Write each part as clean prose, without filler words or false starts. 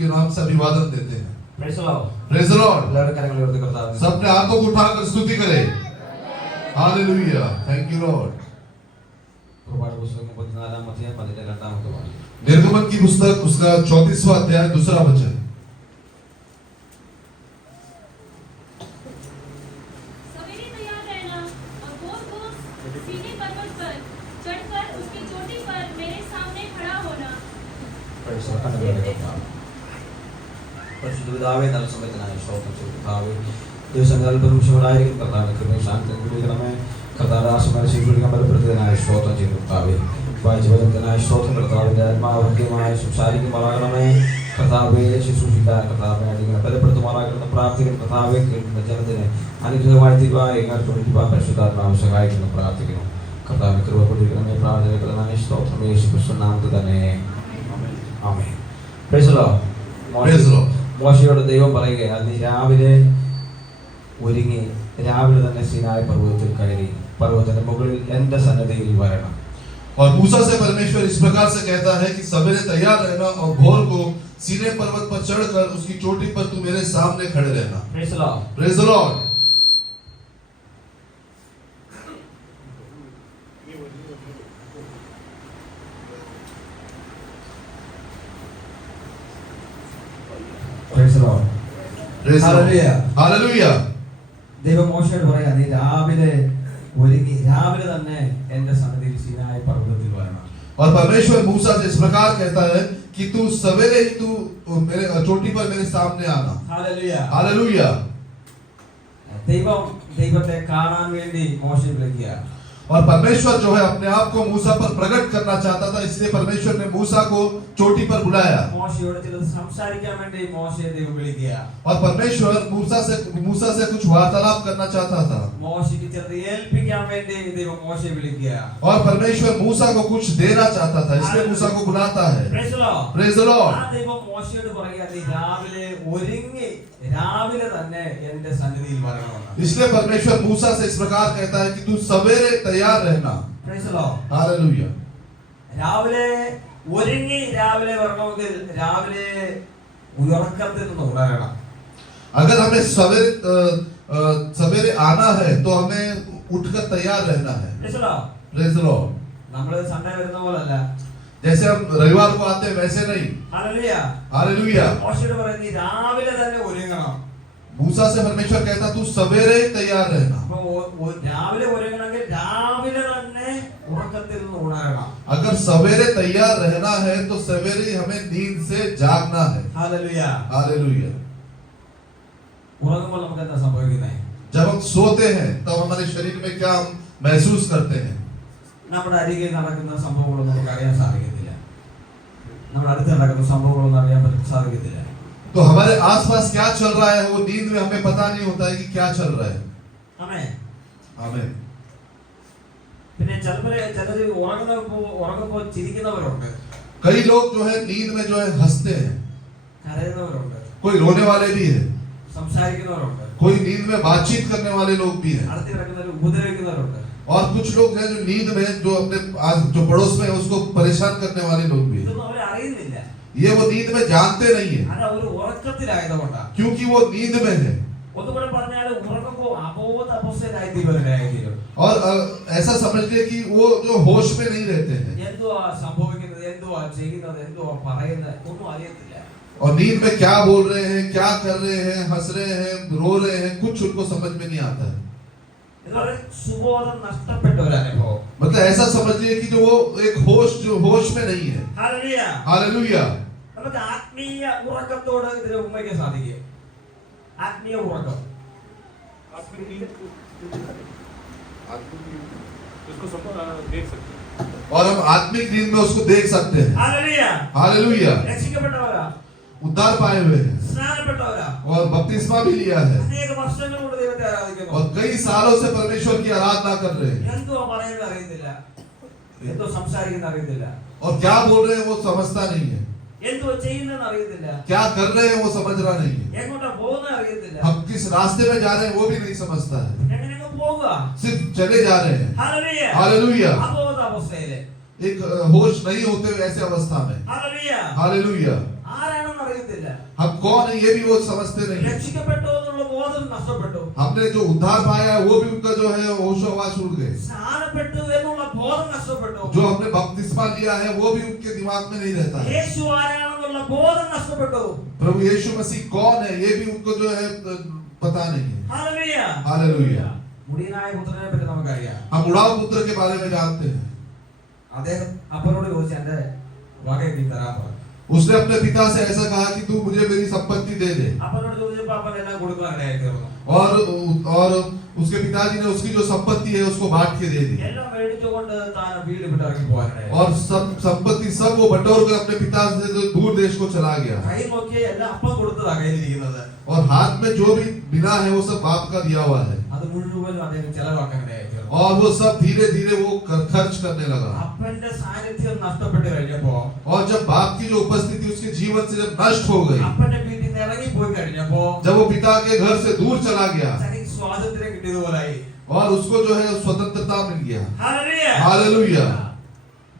के नाम से अभिवादन देते हैं। Praise the Lord. Praise the Lord. എല്ലാവരും കരങ്ങൾ ഉയർത്തി കർത്താവിനെ सब अपने हाथों को उठाकर स्तुति करें। हालेलुया। Thank you Lord. പുറപ്പാട് പുസ്തകം 34-ാം അധ്യായം 12-ാമത്തെ വാക്യം. निर्गमन की पुस्तक उसका 34वां अध्याय 2रा वचन। सवेरे तैयार रहना और भोर को सीनै पर्वत पर चढ़कर उसकी चोटी पर मेरे सामने खड़ा होना। Praise the Lord. പരിശുദ്ധ പിതാവേ, നല്ല സമയത്തിനായി സ്തോത്രം ചെയ്യുന്നു കർത്താവേ. ദിവസങ്ങൾ അല്പനിമിഷങ്ങളായിരിക്കും കർത്താവേ, കൃപയും ശാന്തവും കൂടിയിരിക്കണമേ. കർത്താവേ, ആശമാരെ ശുശ്രൂഷിക്കാൻ ബലപ്പെടുത്തിയതിനായി സ്തോത്രം ചെയ്യുന്നു കർത്താവേ. വായിച്ചതിനായി സ്തോത്രം കർത്താവിന്റെ ആത്മാവ്യമായി സംസാരിക്കുമാറാകണമേ. കർത്താവെ ശുശ്രൂഷിക്കാൻ കർത്താവെ അടിക്കണം ബലപ്പെടുത്തുമാറാകണം. പ്രാർത്ഥിക്കുന്ന കർത്താവെ കേൾക്കുന്ന ജനത്തിന് അനുഗ്രഹമായി തീരുവാൻ എങ്ങാൻ പരിശുദ്ധാത്മാവ് സഹായിക്കുന്നു പ്രാർത്ഥിക്കുന്നു. കർത്താവിന് കൃപ കൊടുക്കണമേ. പ്രാർത്ഥനകളാണ് സ്തോത്രം യേശു ക്രിസ്തു നാമത്തിൽ തന്നെ ആമേൻ. Praise the Lord. മോശയോട് ദൈവം പറയുകയാണ്, നീ രാവിലെ ഒരുങ്ങി രാവിലെ തന്നെ സീനായി പർവ്വതത്തിൽ കയറി പർവ്വതത്തിന്റെ മുകളിൽ എന്റെ സന്നിധിയിൽ വരണം. और मूसा से परमेश्वर इस प्रकार से कहता है कि सवेरे तैयार रहना और भोर को सीनै पर्वत पर चढ़कर उसकी चोटी पर तू मेरे सामने खड़े रहना। Praise the Lord. Praise the Lord. Praise the Lord. Praise the Lord. Hallelujah. Hallelujah. ദൈവം മോശയോട് പറയാ, നീ രാവിലെ ഒരുങ്ങി രാവിലെ തന്നെ എന്റെ സന്നിധിയിൽ സീനായി പർവ്വതത്തിൽ വരണം. और परमेश्वर मूसा से इस प्रकार कहता है कि तू सवेरे ही तू मेरे चोटी पर मेरे सामने आना। Hallelujah. हालेलुया। ദൈവത്തെ കാണാൻ വേണ്ടി മോശയെ വിളിക്കുക. और परमेश्वर जो है अपने आप को मूसा पर प्रकट करना चाहता था, इसलिए परमेश्वर ने मूसा को चोटी पर बुलाया। മോശയോട് ചിലത് സംസാരിക്കാൻ വേണ്ടി മോശയെ ദൈവം വിളിക്കുക. और परमेश्वर मूसा से कुछ वार्तालाप करना चाहता था। മോശയ്ക്ക് ചിലത് ഏൽപ്പിക്കാൻ വേണ്ടി ദൈവം മോശയെ വിളിക്കുക. और परमेश्वर मूसा को कुछ देना चाहता था, इसलिए मूसा को बुलाता है। Praise the Lord. Praise the Lord. ആ ദൈവം മോശയോട് പറയുക, നീ രാവിലെ ഒരുങ്ങി രാവിലെ തന്നെ എന്റെ സന്നിധിയിൽ വരണമെന്ന്. इसलिए परमेश्वर मूसा से इस प्रकार कहता है कि तू सवेरे तैयार रहना। Praise the Lord. हालेलुया। രാവിലെ ഒരുങ്ങി രാവിലെ വരണമെങ്കിൽ രാവിലെ ഉറക്കത്തിൽ നിന്ന് ഉണരണം. अगर हमें सवेरे आना है तो हमें उठकर तैयार रहना है। Praise the Lord. Praise the Lord. നമ്മള് സൺഡേ വരുന്ന പോലല്ല. जैसे हम रविवार को आते हैं वैसे नहीं। ഹല്ലേലൂയ. हालेलुया। മോശയോട് പറയുന്നത്, നീ രാവിലെ തന്നെ ഒരുങ്ങണം. मूसा से परमेश्वर कहता तू सवेरे ही तैयार रहना। അപ്പൊ രാവിലെ ഒരുങ്ങണമെങ്കിൽ രാവിലെ തന്നെ ഉറക്കത്തിൽ നിന്ന് ഉണരണം. अगर सवेरे तैयार रहना है तो सवेरे हमें नींद से जागना है। ഹല്ലേലൂയ. हालेलुया। ഉറങ്ങുമ്പോൾ നമുക്ക് എന്താ സംഭവിക്കുന്നത്? जब हम सोते हैं तब हमारे शरीर में क्या हम महसूस करते हैं? നമ്മുടെ അരികെ നടക്കുന്ന സംഭവങ്ങളൊന്നും നമുക്ക് അറിയാൻ സാധിക്കത്തില്ല. നമ്മുടെ അടുത്ത് നടക്കുന്ന സംഭവങ്ങളൊന്നും അറിയാൻ സാധിക്കത്തില്ല. तो हमारे आसपास क्या चल रहा है वो नींद में हमें पता नहीं होता है कि क्या चल रहा है। ആമേൻ. आमीन। പിന്നെ ചിലര് ഉറങ്ങുമ്പോൾ ചിരിക്കുന്നവരുണ്ട്, कई लोग जो है नींद में जो है हंसते हैं, കരയുന്നവരുണ്ട്, कोई रोने वाले भी है, സംസാരിക്കുന്നവരുണ്ട്, कोई नींद में बातचीत करने वाले लोग भी हैं, അടുത്ത് കിടക്കുന്നവർ ഉപദ്രവിക്കുന്നവരുണ്ട്. और कुछ लोग हैं जो नींद में जो अपने जो पड़ोस में है उसको परेशान करने वाले लोग भी हैं। ഇതൊന്നും അവരെ അറിയുന്നില്ല. ये वो नींद में जानते नहीं है അത് ഒരു ഉറക്കത്തിലായതുകൊണ്ടാണ്. क्योंकि वो नींद में है। ഒന്നുകൂടെ പറഞ്ഞാൽ ഉറങ്ങുമ്പോൾ അബോധ അവസ്ഥയിലായിത്തീരും. और ऐसा समझिए कि वो जो होश में नहीं रहते हैं എന്തുവാ സംഭവിക്കുന്നത്, എന്തുവാ ചെയ്യുന്നത്, എന്തുവാ പറയുന്നത് ഒന്നും അറിയത്തില്ല. और नींद में क्या बोल रहे हैं, क्या कर रहे हैं, हंस रहे हैं, रो रहे हैं, कुछ उनको समझ में नहीं आता है। സുബോധം നഷ്ടപ്പെട്ട ഒരു അനുഭവം. मतलब ऐसा समझिए कि जो वो एक जो होश में नहीं है। ഹല്ലേലൂയ. हालेलुया। നമുക്ക് ആത്മീയ ഉറക്കത്തോട് ഇതിനെ ഉപമിക്കാൻ സാധിക്കും. ആത്മീയ ഉറക്കം. देख सकते हैं और हम आत्मिक नींद में उसको देख सकते हैं। हालेलुया। हालेलुया। രക്ഷിക്കപ്പെട്ടവരാ, उद्धार पाए हुए हैं സ്നാനപ്പെട്ടവരാ, और बपतिस्मा भी लिया है അനേക വർഷങ്ങൾ കൊണ്ട് ദൈവത്തെ ആരാധിക്കുന്നു. और कई सालों से परमेश्वर की आराधना कर रहे हैं എന്തോ പറയുന്നത് അറിയത്തില്ല, എന്തോ സംസാരിക്കുന്ന അറിയത്തില്ല, और क्या बोल रहे हैं वो समझता नहीं है, എന്തോ ചെയ്യുന്നതെന്ന് അറിയത്തില്ല, क्या कर रहे हैं वो समझ रहा नहीं है, എങ്ങോട്ടാ പോകുന്നത് അറിയത്തില്ല, हम किस रास्ते में जा रहे हैं वो भी नहीं समझता है, എങ്ങനെയൊക്കെ പോവുക. सिर्फ चले जा रहे हैं। ഹല്ലേലൂയ. हालेलुया। അബോധ അവസ്ഥയില്, एक होश नहीं होते हुए ऐसे अवस्था में। ഹല്ലേലൂയ. हालेलुया। ആരാണെന്ന് അറിയത്തില്ല. हम कौन है ये भी वो समझते नहीं। രക്ഷിക്കപ്പെട്ടു എന്നുള്ള ബോധം നഷ്ടപ്പെട്ടു. हमने जो उद्धार पाया है वो भी उनका जो है होश-ओ-हवास उड़ गए। സ്നാനപ്പെട്ടു എന്നുള്ള ബോധം നഷ്ടപ്പെട്ടു. जो हमने बपतिस्मा लिया है वो भी उनके दिमाग में नहीं रहता है। യേശു ആരാണെന്നുള്ള ബോധം നഷ്ടപ്പെട്ടു. प्रभु यीशु मसीह कौन है ये भी उनको जो है पता नहीं है। ഹല്ലേലൂയ. हालेलुया। മുടിയനായ പുത്രനെ പറ്റി നമുക്കറിയാം. हम उड़ाऊ पुत्र के बारे में जानते हैं। അദ്ദേഹം അപ്പനോട് ചോദിച്ചു എന്റെ വകയൊക്കെ തരാൻ പറഞ്ഞു. उसने अपने पिता से ऐसा कहा कि तू मुझे मेरी संपत्ति दे दे। അപ്പനോട് ചോദിച്ചപ്പോൾ അപ്പൻ എല്ലാം കൊടുക്കാനിടയായി തീർന്നു. और उसके पिताजी ने उसकी जो संपत्ति है उसको बांट के दे दी। എല്ലാം മേടിച്ചുകൊണ്ട് താൻ വീട് വിട്ട് ഇറങ്ങി പോകാനിടയായി. और सब संपत्ति सब वो बटोर कर अपने पिता से जो दूर देश को चला गया। കൈ നോക്കിയ എല്ലാം അപ്പം കൊടുത്തതാ കയ്യിലിരിക്കുന്നത്. और हाथ में जो भी बिना है वो सब बाप का दिया हुआ है। അത് മുഴുവനും അദ്ദേഹം ചെലവാക്കാനിടയായി തീർന്നു. और वो सब धीरे धीरे वो खर्च करने लगा। അപ്പന്റെ സാന്നിധ്യം നഷ്ടപ്പെട്ടു കഴിഞ്ഞപ്പോ और जब बाप की जो उपस्थिति उसके जीवन से जब नष्ट हो गई, അപ്പന്റെ വീട്ടിൽ നിന്ന് ഇറങ്ങി പോയി കഴിഞ്ഞപ്പോ जब वो पिता के घर से दूर चला गया തനിക്ക് സ്വാതന്ത്ര്യം കിട്ടിയതുപോലായി. और उसको जो है स्वतंत्रता मिल गया। ഹല്ലേലൂയ. हालेलुया।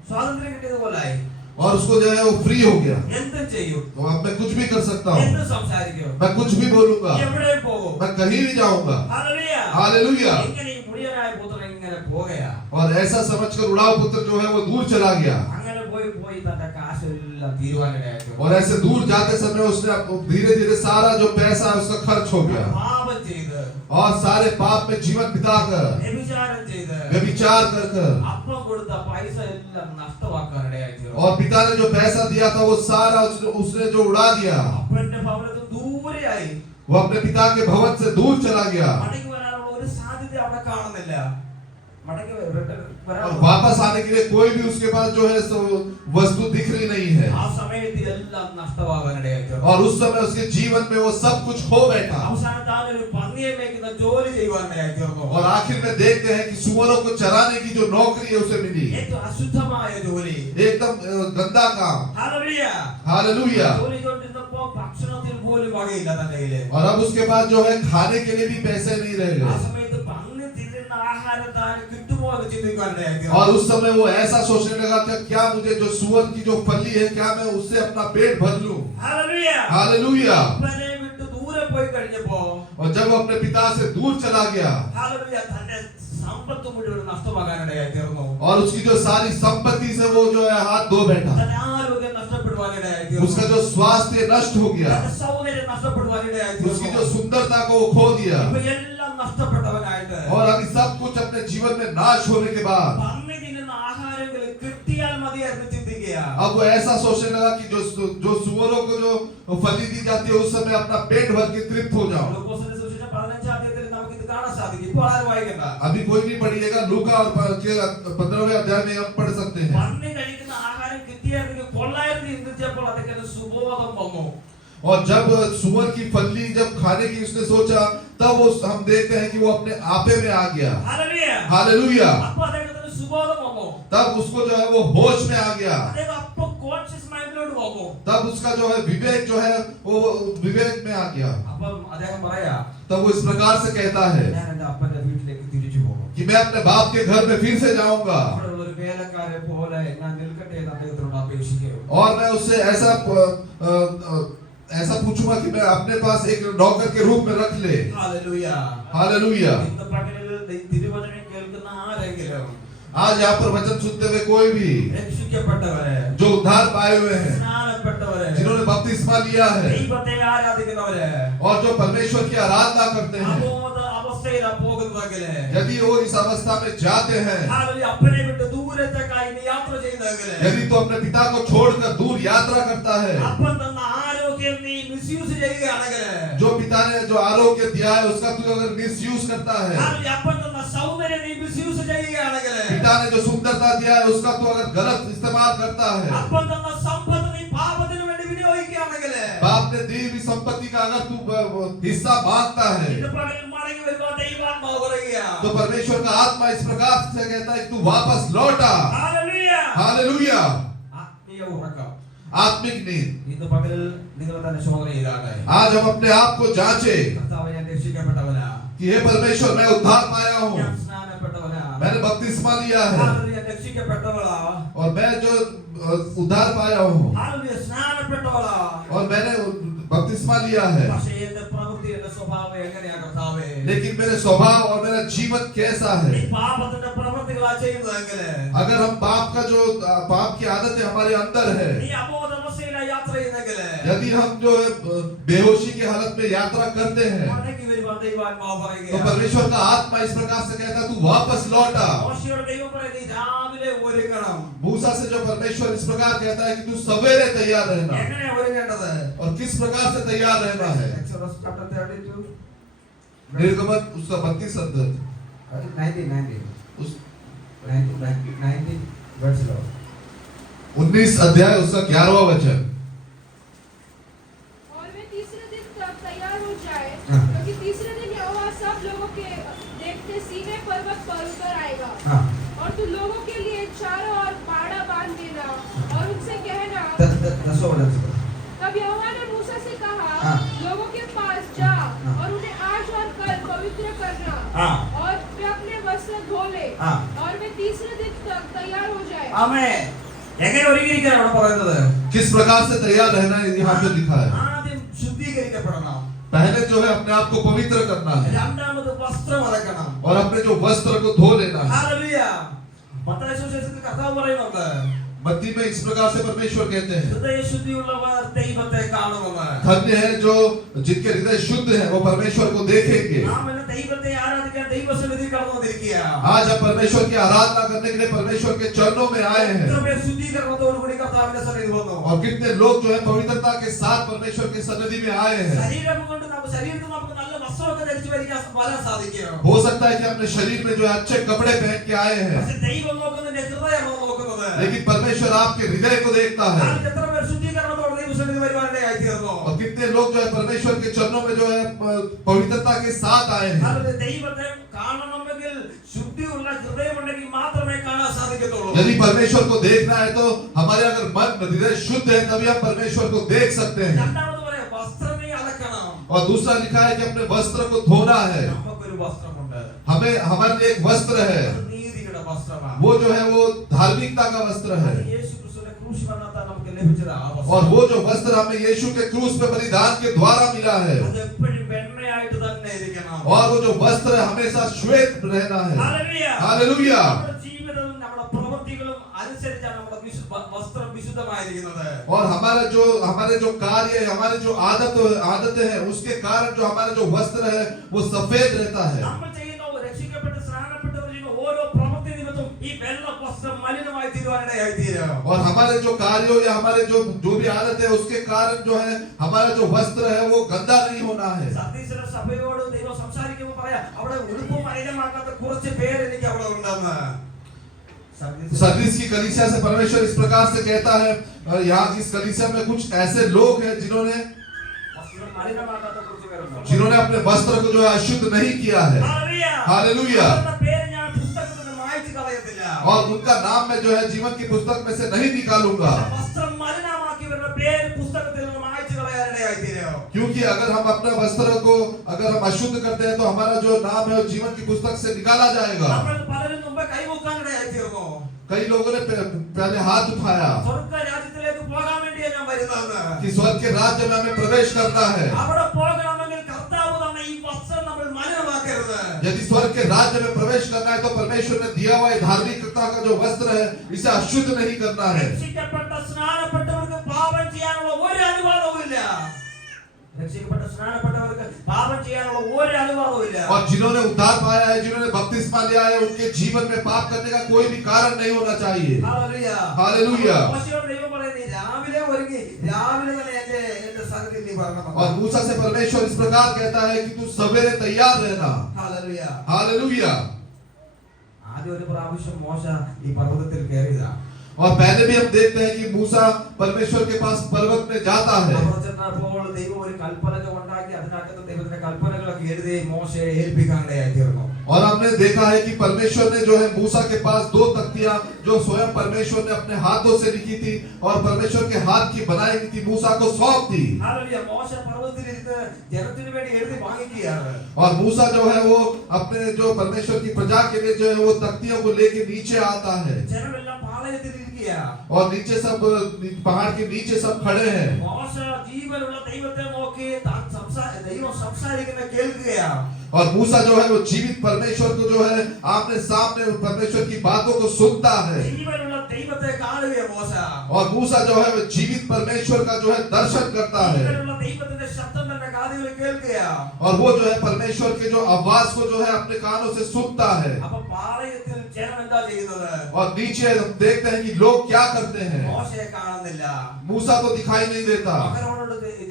സ്വാതന്ത്ര്യം കിട്ടിയതുപോലായി. और उसको जो है वो फ्री हो गया। എന്തും ചെയ്യും, तो अब मैं कुछ भी कर सकता हूँ, എന്തും സംസാരിക്കും, मैं कुछ भी बोलूंगा, എവിടെ പോകും. मैं कहीं भी जाऊंगा। ഹല്ലേലൂയ. हालेलुया। ഇങ്ങനെ ഈ മുടിയനായ പുത്രൻ ഇങ്ങനെ പോകയാ. और ऐसा समझकर उड़ाऊ पुत्र जो है वो दूर चला गया। അങ്ങനെ പോയി പോയി തന്റെ കാശെല്ലാം തീരുവാനിടയായി തീർന്നു. और ऐसे दूर जाते समय उसने धीरे धीरे सारा जो पैसा है उसका खर्च हो गया। പാപം ചെയ്ത് और सारे पाप में जीवन बिताकर, വ്യഭിചാരം ചെയ്ത് व्यभिचार कर कर, അപ്പം കൊടുത്ത പൈസ എല്ലാം നഷ്ടമാക്കാനിടയായി തീർന്നു. और पिता ने जो पैसा दिया था वो सारा उसने जो उड़ा दिया। അപ്പന്റെ ഭവനത്തിൽ ദൂരെയായി. वो अपने पिता के भवन से दूर चला गया। മടങ്ങി വരാനുള്ള ഒരു സാധ്യത അവിടെ കാണുന്നില്ല. മടങ്ങി और वापस आने के लिए कोई भी उसके पास जो है सो वस्तु दिख रही नहीं है। ആ സമയത്ത് എല്ലാം നഷ്ടമാകാനിടയായി തീർന്നു. और उस समय उसके जीवन में वो सब कुछ खो बैठा। അവസാനം താൻ ഒരു പന്നിയെ മേയ്ക്കുന്ന ജോലി ചെയ്യുവാനിടയായി തീർന്നു. और आखिर में देखते हैं कि सुअरों को चराने की जो नौकरी है उसे मिली। ഏറ്റവും അശുദ്ധമായ ജോലി. एकदम गंदा काम। ഹല്ലേലൂയ. हालेलुया। ജോലി ചെയ്തുകൊണ്ടിരുന്നപ്പോ ഭക്ഷണത്തിന് പോലും വകയില്ല തന്റെ കയ്യില്. और अब उसके पास जो है खाने के लिए भी पैसे नहीं रह ആ गए। സമയത്ത് പന്നി തിന്നുന്ന ആഹാരം താൻ കിട്ടുമോ എന്ന് ചിന്തിക്കാനിടയായി തീർന്നു. और उस समय वो ऐसा सोचने लगा कि क्या मुझे जो सुअर की जो फली है क्या मैं उससे अपना पेट भर लूं। ഹല്ലേലൂയ. हालेलुया। അപ്പനെ വിട്ട് ദൂരെ പോയി കഴിഞ്ഞപ്പോ और जब वो अपने पिता से दूर चला गया ഹല്ലേലൂയ തന്റെ സമ്പത്ത് മുഴുവൻ നഷ്ടമാകാനിടയായി തീർന്നു. और उसकी जो सारी संपत्ति से वो जो है हाथ धो बैठा। തന്റെ ആരോഗ്യം നഷ്ടപ്പെടുവാനിടയായി തീർന്നു. उसका जो स्वास्थ्य नष्ट हो गया, തന്റെ സൗന്ദര്യം നഷ്ടപ്പെടുവാനിടയായി उसकी തീർന്നു. जो सुंदरता को वो खो दिया। ഇപ്പൊ എല്ലാം നഷ്ടപ്പെട്ടവനായിട്ട് और अभी सब कुछ अपने जीवन में नाश होने के बाद പന്നി തിന്നുന്ന ആഹാരങ്ങൾ കിട്ടിയാൽ മതിയായിരുന്നു ചിന്തിക്കുക. अब वो ऐसा सोचने लगा कि जो सुअरों को जो फली दी जाती है उस समय अपना पेट भर के तृप्त हो जाओ। ലൂക്കോസിന്റെ സുവിശേഷം 15-ാം അധ്യായത്തിൽ നമുക്ക് ഇത് കാണാൻ സാധിക്കും. ഇപ്പോൾ ആരും വായിക്കണ്ട. अभी कोई नहीं पढ़िएगा, लूका और 15वें अध्याय में हम पढ़ सकते हैं। പന്നി കഴിക്കുന്ന ആഹാരം കിട്ടിയായിരുന്നെങ്കിൽ കൊള്ളായിരുന്നു ചിന്തിച്ചപ്പോൾ അതൊക്കെ സുബോധം വന്നു. और जब सुअर की फली जब खाने की उसने सोचा तब वो हम देखते हैं कि वो अपने आपे में आ गया। ഹല്ലേലൂയ. हालेलुया। അപ്പോൾ അദ്ദേഹത്തിന് സുബോധം വന്നു. तब उसको जो है वो होश में आ गया। അദ്ദേഹം അപ്പോൾ കോൺഷ്യസ് മൈൻഡിലോട്ട് വന്നു. तब उसका जो है विवेक जो है वो विवेक में आ गया। അപ്പം അദ്ദേഹം പറയാ तब वो इस प्रकार से कहता है ഞാൻ എന്റെ അപ്പന്റെ വീട്ടിലേക്ക് തിരിച്ചു പോകും. कि मैं अपने बाप के घर में फिर से जाऊंगा അവിടെയുള്ള ഒരു വേലക്കാരെ പോലെ ഞാൻ നിൽക്കട്ടെ എന്ന് അദ്ദേഹത്തിനോട് അപേക്ഷിക്കും. और मैं उससे ऐसा पूछूंगा कि मैं अपने पास एक नौकर के रूप में रख ले। ഹല്ലേലൂയ. हालेलुया। ഇന്ന് പകലിൽ തിരുവചനം കേൾക്കുന്ന ആരെങ്കിലും आज यहाँ पर वचन सुनते हुए कोई भी രക്ഷിക്കപ്പെട്ടവരെ, जो उद्धार पाए हुए हैं, സ്നാനപ്പെട്ടവരെ, जिन्होंने बपतिस्मा लिया है ദൈവത്തെ ആരാധിക്കുന്നവരെ, और जो परमेश्वर की आराधना करते हैं, അബോധ അവസ്ഥയിലാ പോകുന്നതെങ്കില്, यदि वो इस अवस्था में जाते हैं, ഹല്ലേലൂയ, അപ്പനെ വിട്ട് ദൂരത്തേക്കായി ഇനി യാത്ര ചെയ്യുന്നതെങ്കില്, यदि तो अपने पिता को छोड़कर दूर यात्रा करता है, അപ്പൻ തന്ന ആരോഗ്യം നീ മിസ്യൂസ് ചെയ്യുകയാണെങ്കില്, जो पिता ने जो आरोग्य दिया है उसका तू अगर मिसयूज करता है, ഹല്ലേലൂയ, അപ്പൻ തന്ന സൗന്ദര്യം നീ മിസ്യൂസ് ചെയ്യുകയാണെങ്കില്, पिता ने जो सुंदरता दिया है उसका तू अगर गलत इस्तेमाल करता है, അപ്പൻ തന്ന സമ്പത്ത് നീ പാപത്തിന് വേണ്ടി വിനിയോഗിക്കുകയാണെങ്കില്, बाप ने दी हुई संपत्ति का अगर तू हिस्सा मांगता है, ഇന്ന് പകലിൽ മടങ്ങി വരുമ്പോ ദൈവാത്മാവ് പറയുക, तो परमेश्वर का आत्मा इस प्रकार से कहता है कि तू वापस लौटा। ഹല്ലേലൂയ. हालेलुया। ആത്മീയ ഉറക്കം. आत्मिक नींद। ഇന്ന് പകലിൽ നിങ്ങൾ തന്നെ ശോധന ചെയ്താട്ടെ. आज हम अपने आप को जांचे കർത്താവേ, ഞാൻ രക്ഷിക്കപ്പെട്ടവനാ, कि हे परमेश्वर मैं उद्धार पाया हूँ, ഞാൻ സ്നാനപ്പെട്ടവനാ, मैंने बपतिस्मा लिया है ഹല്ലേലൂയ, രക്ഷിക്കപ്പെട്ടവളാ, और मैं जो उद्धार पाया हूँ हालेलुया സ്നാനം പെട്ടോളാ और मैंने बपतिस्मा लिया है, പക്ഷേ എന്റെ പ്രവൃത്തി എന്റെ സ്വഭാവം എങ്ങനെയാ കർത്താവേ लेकिन मेरे स्वभाव और मेरा जीवन कैसा ഈ है? പാപത്തിന്റെ പ്രവൃത്തികളാ ചെയ്യുന്നതെങ്കിൽ अगर हम पाप की आदतें हमारे अंदर है, നീ അബോധാവസ്ഥയിലാ യാത്ര ചെയ്യുന്നെങ്കിൽ यदि हम जो है बेहोशी की हालत में यात्रा करते हैं, മടങ്ങി വരുവാൻ ദൈവാത്മാവ് तो പറയുകയാണ് परमेश्वर का आत्मा इस प्रकार से कहता है, तू वापस लौट आ। മോശയോട് ദൈവം പറയുന്നത് നീ രാവിലെ ഒരുങ്ങണം मूसा से जो परमेश्वर इस प्रकार कहता है कि तू सवेरे तैयार रहना, എങ്ങനെയാ ഒരുങ്ങേണ്ടത് और किस प्रकार से तैयार रहना है? Exodus chapter 32 निर्गमन उसका 32 अध्याय 19 उस 19 verse 19 अध्याय उसका 11वां वचन। और वे तीसरे दिन तक तैयार हो जाए, हाँ। क्योंकि तीसरे दिन यहोवा सब लोगों के देखते सीने पर्वत पर उतर आएगा। हाँ। और तू लोगों के लिए चारों ओर बाड़ा बांध देना और उनसे कहना। तब यहोवा ने मूसा से कहा, हाँ। लोगों के पास जा हाँ। और उन्हें आज और कल पवित्र करना, हाँ। और वे अपने वस्त्र धो ले, हाँ। और वे तीसरे दिन तक तैयार हो जाए। ആമേൻ എങ്ങനെ ഒരുങ്ങിയിരിക്കാനാണ് അവിടെ പറയുന്നത് किस प्रकार से तैयार रहना है यहाँ पे लिखा है? ആദ്യം ശുദ്ധീകരിക്കപ്പെടണം पहले जो है अपने आप को पवित्र करना है രണ്ടാമത് വസ്ത്രം അലക്കണം और अपने जो वस्त्र को धो लेना है। ഹല്ലേലൂയ മത്തായി സുവിശേഷത്തിൽ കർത്താവ് പറയുന്നുണ്ട് मत्ती में इस प्रकार से परमेश्वर कहते हैं, ഹൃദയശുദ്ധിയുള്ളവർ ദൈവത്തെ കാണുമെന്ന് धन्य है जो जिनके हृदय शुद्ध है, वो परमेश्वर को देखेंगे। നാം ഇന്ന് ദൈവത്തെ ആരാധിക്കാൻ ദൈവസന്നിധി കടന്നു വന്നിരിക്കുകയാണ് आज हम परमेश्वर की आराधना करने के लिए परमेश्वर के चरणों में आए हैं, എത്ര പേർ ശുദ്ധീകരണത്തോടുകൂടി കർത്താവിന്റെ സന്നിധി വന്നു और कितने लोग जो है पवित्रता के साथ परमेश्वर की सन्निधि में आए हैं। ശരീരം കൊണ്ട് ശരീരത്തിൽ നമുക്ക് നല്ല വസ്ത്രമൊക്കെ ധരിച്ചു വരാൻ സാധിക്കും हो सकता है कि अपने शरीर में जो है अच्छे कपड़े पहन के आए हैं, പക്ഷെ ദൈവം നോക്കുന്നതിന്റെ ഹൃദയമാണ് നോക്കുന്നത് लेकिन परमेश्वर आपके हृदय को देखता है। ഞാൻ എത്ര പേർ ശുദ്ധീകരണത്തോടെ ദൈവസന്നിധി വരുവാനിടയായി തീർന്നു और कितने लोग जो है परमेश्वर के चरणों में जो है पवित्रता के साथ आए हैं। അതുകൊണ്ട് ദൈവത്തെ കാണണമെങ്കിൽ ശുദ്ധിയുള്ള ഹൃദയമുണ്ടെങ്കിൽ മാത്രമേ കാണാൻ സാധിക്കത്തുള്ളൂ यदि परमेश्वर को देखना है तो हमारे अगर मन हृदय शुद्ध है तभी हम परमेश्वर को देख सकते हैं। രണ്ടാമത് പറയാം വസ്ത്രമേ അലക്കണം और दूसरा लिखा है कि अपने वस्त्र को धोना है। നമുക്കൊരു വസ്ത്രമുണ്ട് हमें हमारे लिए एक वस्त्र है, അത് നീതിയുടെ വസ്ത്രമാണ് वो जो है वो धार्मिकता का वस्त्र है। അത് യേശു ക്രിസ്തുവിന്റെ ക്രൂശ് മരണത്താൽ നമുക്ക് ലഭിച്ചത് ആ വസ്ത്രം और वो जो वस्त्र हमें यीशु के क्रूस पे बलिदान के द्वारा मिला है, അത് എപ്പോഴും വെണ്മയായിട്ട് തന്നെ ഇരിക്കണം और वो जो वस्त्र है हमेशा श्वेत रहना है। Hallelujah hallelujah. നമ്മുടെ ജീവിതവും നമ്മുടെ പ്രവൃത്തികളും അനുസരിച്ചാണ് നമ്മുടെ വസ്ത്രം വിശുദ്ധമായിരിക്കുന്നത് और हमारे जो कार्य है, हमारे जो आदतें हैं, उसके कारण जो हमारा जो वस्त्र है वो सफेद रहता है। നമ്മൾ ചെയ്യുന്ന രക്ഷിക്കപ്പെട്ട് സ്നാനപ്പെട്ടവർ ചെയ്യുന്ന ഓരോ പ്രവൃത്തി നിമിത്തം ഈ വെള്ള വസ്ത്രം മലിനമായി തീരുവാനിടയായി തീരും और हमारे जो कार्यों या हमारे जो भी आदत है उसके कारण जो है हमारा जो वस्त्र है वो गंदा नहीं होना है। സതീശ്വര സഭയോട് ദൈവം സംസാരിക്കുമ്പോൾ പറയാം അവിടെ ഉടുപ്പ് മലിനമാക്കാത്ത കുറച്ച് പേര് എനിക്ക് അവിടെ ഉണ്ടെന്ന് सर्विस की कलीसिया से परमेश्वर इस प्रकार से कहता है, यहाँ इस कलीसिया में कुछ ऐसे लोग हैं जिन्होंने വസ്ത്രം മലിനമാക്കാത്ത കുറച്ച് പേരുണ്ട് जिन्होंने अपने वस्त्र को जो है अशुद्ध नहीं किया है। Hallelujah hallelujah. അവരുടെ പേര് ഞാൻ പുസ്തകത്തിൽ നിന്ന് മായ്ച്ചു കളയത്തില്ല और उनका नाम मैं जो है जीवन की पुस्तक में से नहीं निकालूंगा, വസ്ത്രം മലിനമാക്കിയവരുടെ പേര് പുസ്തകത്തിൽ നിന്ന് മായ്ച്ചു കളയാനിടയായി തീരും क्योंकि अगर हम अपने वस्त्र को अगर हम अशुद्ध करते हैं तो हमारा जो नाम है वो जीवन की पुस्तक से निकाला जाएगा। നമ്മൾ പലരും മുമ്പ് കൈമുക്കാനിടയായി തീർന്നു कई लोगों ने पहले हाथ उठाया സ്വർഗ്ഗ രാജ്യത്തിലേക്ക് പോകാൻ വേണ്ടിയാണ് ഞാൻ വരുന്നത് कि स्वर्ग के राज्य में हमें प्रवेश करना है। അവിടെ പോകണമെങ്കിൽ കർത്താവ് തന്നെ ഈ വസ്ത്രം നമ്മൾ മലിനമാക്കരുത് यदि स्वर्ग के राज्य में प्रवेश करना है तो परमेश्वर ने दिया हुआ धार्मिकता का जो वस्त्र है इसे अशुद्ध नहीं करना है। രക്ഷിക്കപ്പെട്ട സ്നാനപ്പെട്ടവർക്ക് പാപം ചെയ്യാനുള്ള ഒരു അനുവാദവും ഇല്ല രക്ഷിക്കപ്പെട്ട സ്നാനപ്പെട്ടവർക്ക് പാപം ചെയ്യാനുള്ള ഒരു അനുവാദവും ഇല്ല और जिन्होंने उद्धार पाया है, जिन्होंने बपतिस्मा लिया है, उनके जीवन में पाप करने का कोई भी कारण नहीं होना चाहिए। Hallelujah hallelujah. മോശയോട് ദൈവം പറയുന്നത് രാവിലെ ഒരുങ്ങി രാവിലെ തന്നെ എന്റെ സന്നിധിയിൽ നീ വരണം और मूसा से परमेश्वर इस प्रकार कहता है कि तू सवेरे तैयार रहना। Hallelujah hallelujah. ആദ്യം ഒരു പ്രാവശ്യം മോശ ഈ പർവ്വതത്തിൽ കയറിയതാ और पहले भी हम देखते हैं कि मूसा परमेश्वर के पास पर्वत में जाता है, അവിടെ ചെന്നപ്പോൾ ദൈവം ഒരു കൽപ്പനക ഉണ്ടാക്കി അതിനകത്ത് ദൈവത്തിന്റെ കൽപ്പനകളൊക്കെ എഴുതി മോശയെ ഏൽപ്പിക്കാനിടയായി തീർന്നു और हमने देखा है कि परमेश्वर ने जो है मूसा के पास 2 तख्तियां जो स्वयं परमेश्वर ने अपने हाथों से लिखी थी और परमेश्वर के हाथ की बनाई हुई थी मूसा को सौंप दी। ഹല്ലേലൂയ മോശ പർവ്വതത്തിലിരുന്ന് ജനത്തിന് വേണ്ടി എഴുതി വാങ്ങിക്കുകയാണ് और मूसा जो है वो अपने जो परमेश्वर की प्रजा के लिए जो है वो तख्तियों को लेके नीचे आता है। ജനമെല്ലാം പാളയത്തിലിരിക്കുക. और नीचे सब पहाड़ के नीचे सब खड़े हैं മോശ ജീവനുള്ള ദൈവത്തെ നോക്കി താൻ ദൈവം സംസാരിക്കുന്ന കേൾക്കുകയാ. और मूसा जो है वो जीवित परमेश्वर को जो है आपने सामने परमेश्वर की बातों को सुनता है ജീവനുള്ള ദൈവത്തെ കാണുകയാ മോശ. और मूसा जो है वो जीवित परमेश्वर का जो है दर्शन करता है ജീവനുള്ള ദൈവത്തിന്റെ ശബ്ദം തന്റെ കാതുകളിൽ കേൾക്കുകയാ. और वो जो है परमेश्वर के जो आवाज को जो है अपने कानों से सुनता है അപ്പൊ പാളയത്തിൽ ജനം എന്താ ചെയ്യുന്നത്? और नीचे हम देखते हैं कि लोग क्या करते हैं മോശയെ കാണുന്നില്ല. मूसा को दिखाई नहीं देता മകനോട്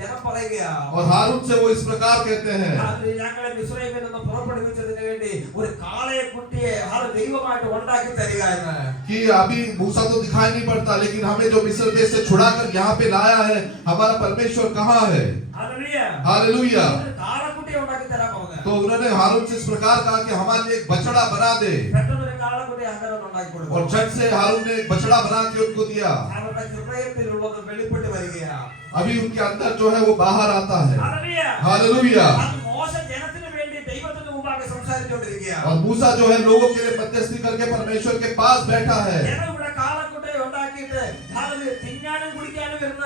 ജനം പറയുകയാ, और हारून से वो इस प्रकार कहते हैं ഞങ്ങളെ മിസ്രൈമിൽ നിന്ന് പുറപ്പെടുവിച്ചതിന് വേണ്ടി ഒരു കാളയെ കുട്ടിയെ ദൈവമായിട്ട് ഉണ്ടാക്കി തരിക എന്ന്. कि अभी मूसा तो दिखाई नहीं पड़ता लेकिन हमें जो मिस्र देश से छुड़ाकर यहाँ पे लाया है हमारा परमेश्वर कहाँ है ഹല്ലേലൂയ. हालेलुया ഒരു കാളക്കുട്ടിയെ ഉണ്ടാക്കി തരാൻ പറഞ്ഞു. तो उन्होंने हारून से इस प्रकार कहा कि हमारे लिए एक बछड़ा बना दे പെട്ടെന്ന് ഒരു കാളക്കുട്ടിയെ അങ്ങനെ ഉണ്ടാക്കി കൊടുത്തു. और झट से हारून ने एक बछड़ा बना के उनको दिया അവരുടെ ഹൃദയത്തിലുള്ളത് വെളിപ്പെട്ട് വരികയാ. अभी उनके अंदर जो है वो बाहर आता है ഹല്ലേലൂയ. हालेलुया അത് മോശ ജനത്തിന് വേണ്ടി ദൈവത്തിന് മുമ്പാകെ സംസാരിച്ചുകൊണ്ടിരിക്കുക. और मूसा जो है लोगों के लिए मध्यस्थी करके परमेश्वर के पास बैठा है ജനം ഇവിടെ കാളക്കുട്ടിയെ ഉണ്ടാക്കിയിട്ട് തിന്നാനും കുടിക്കാനും വരുന്ന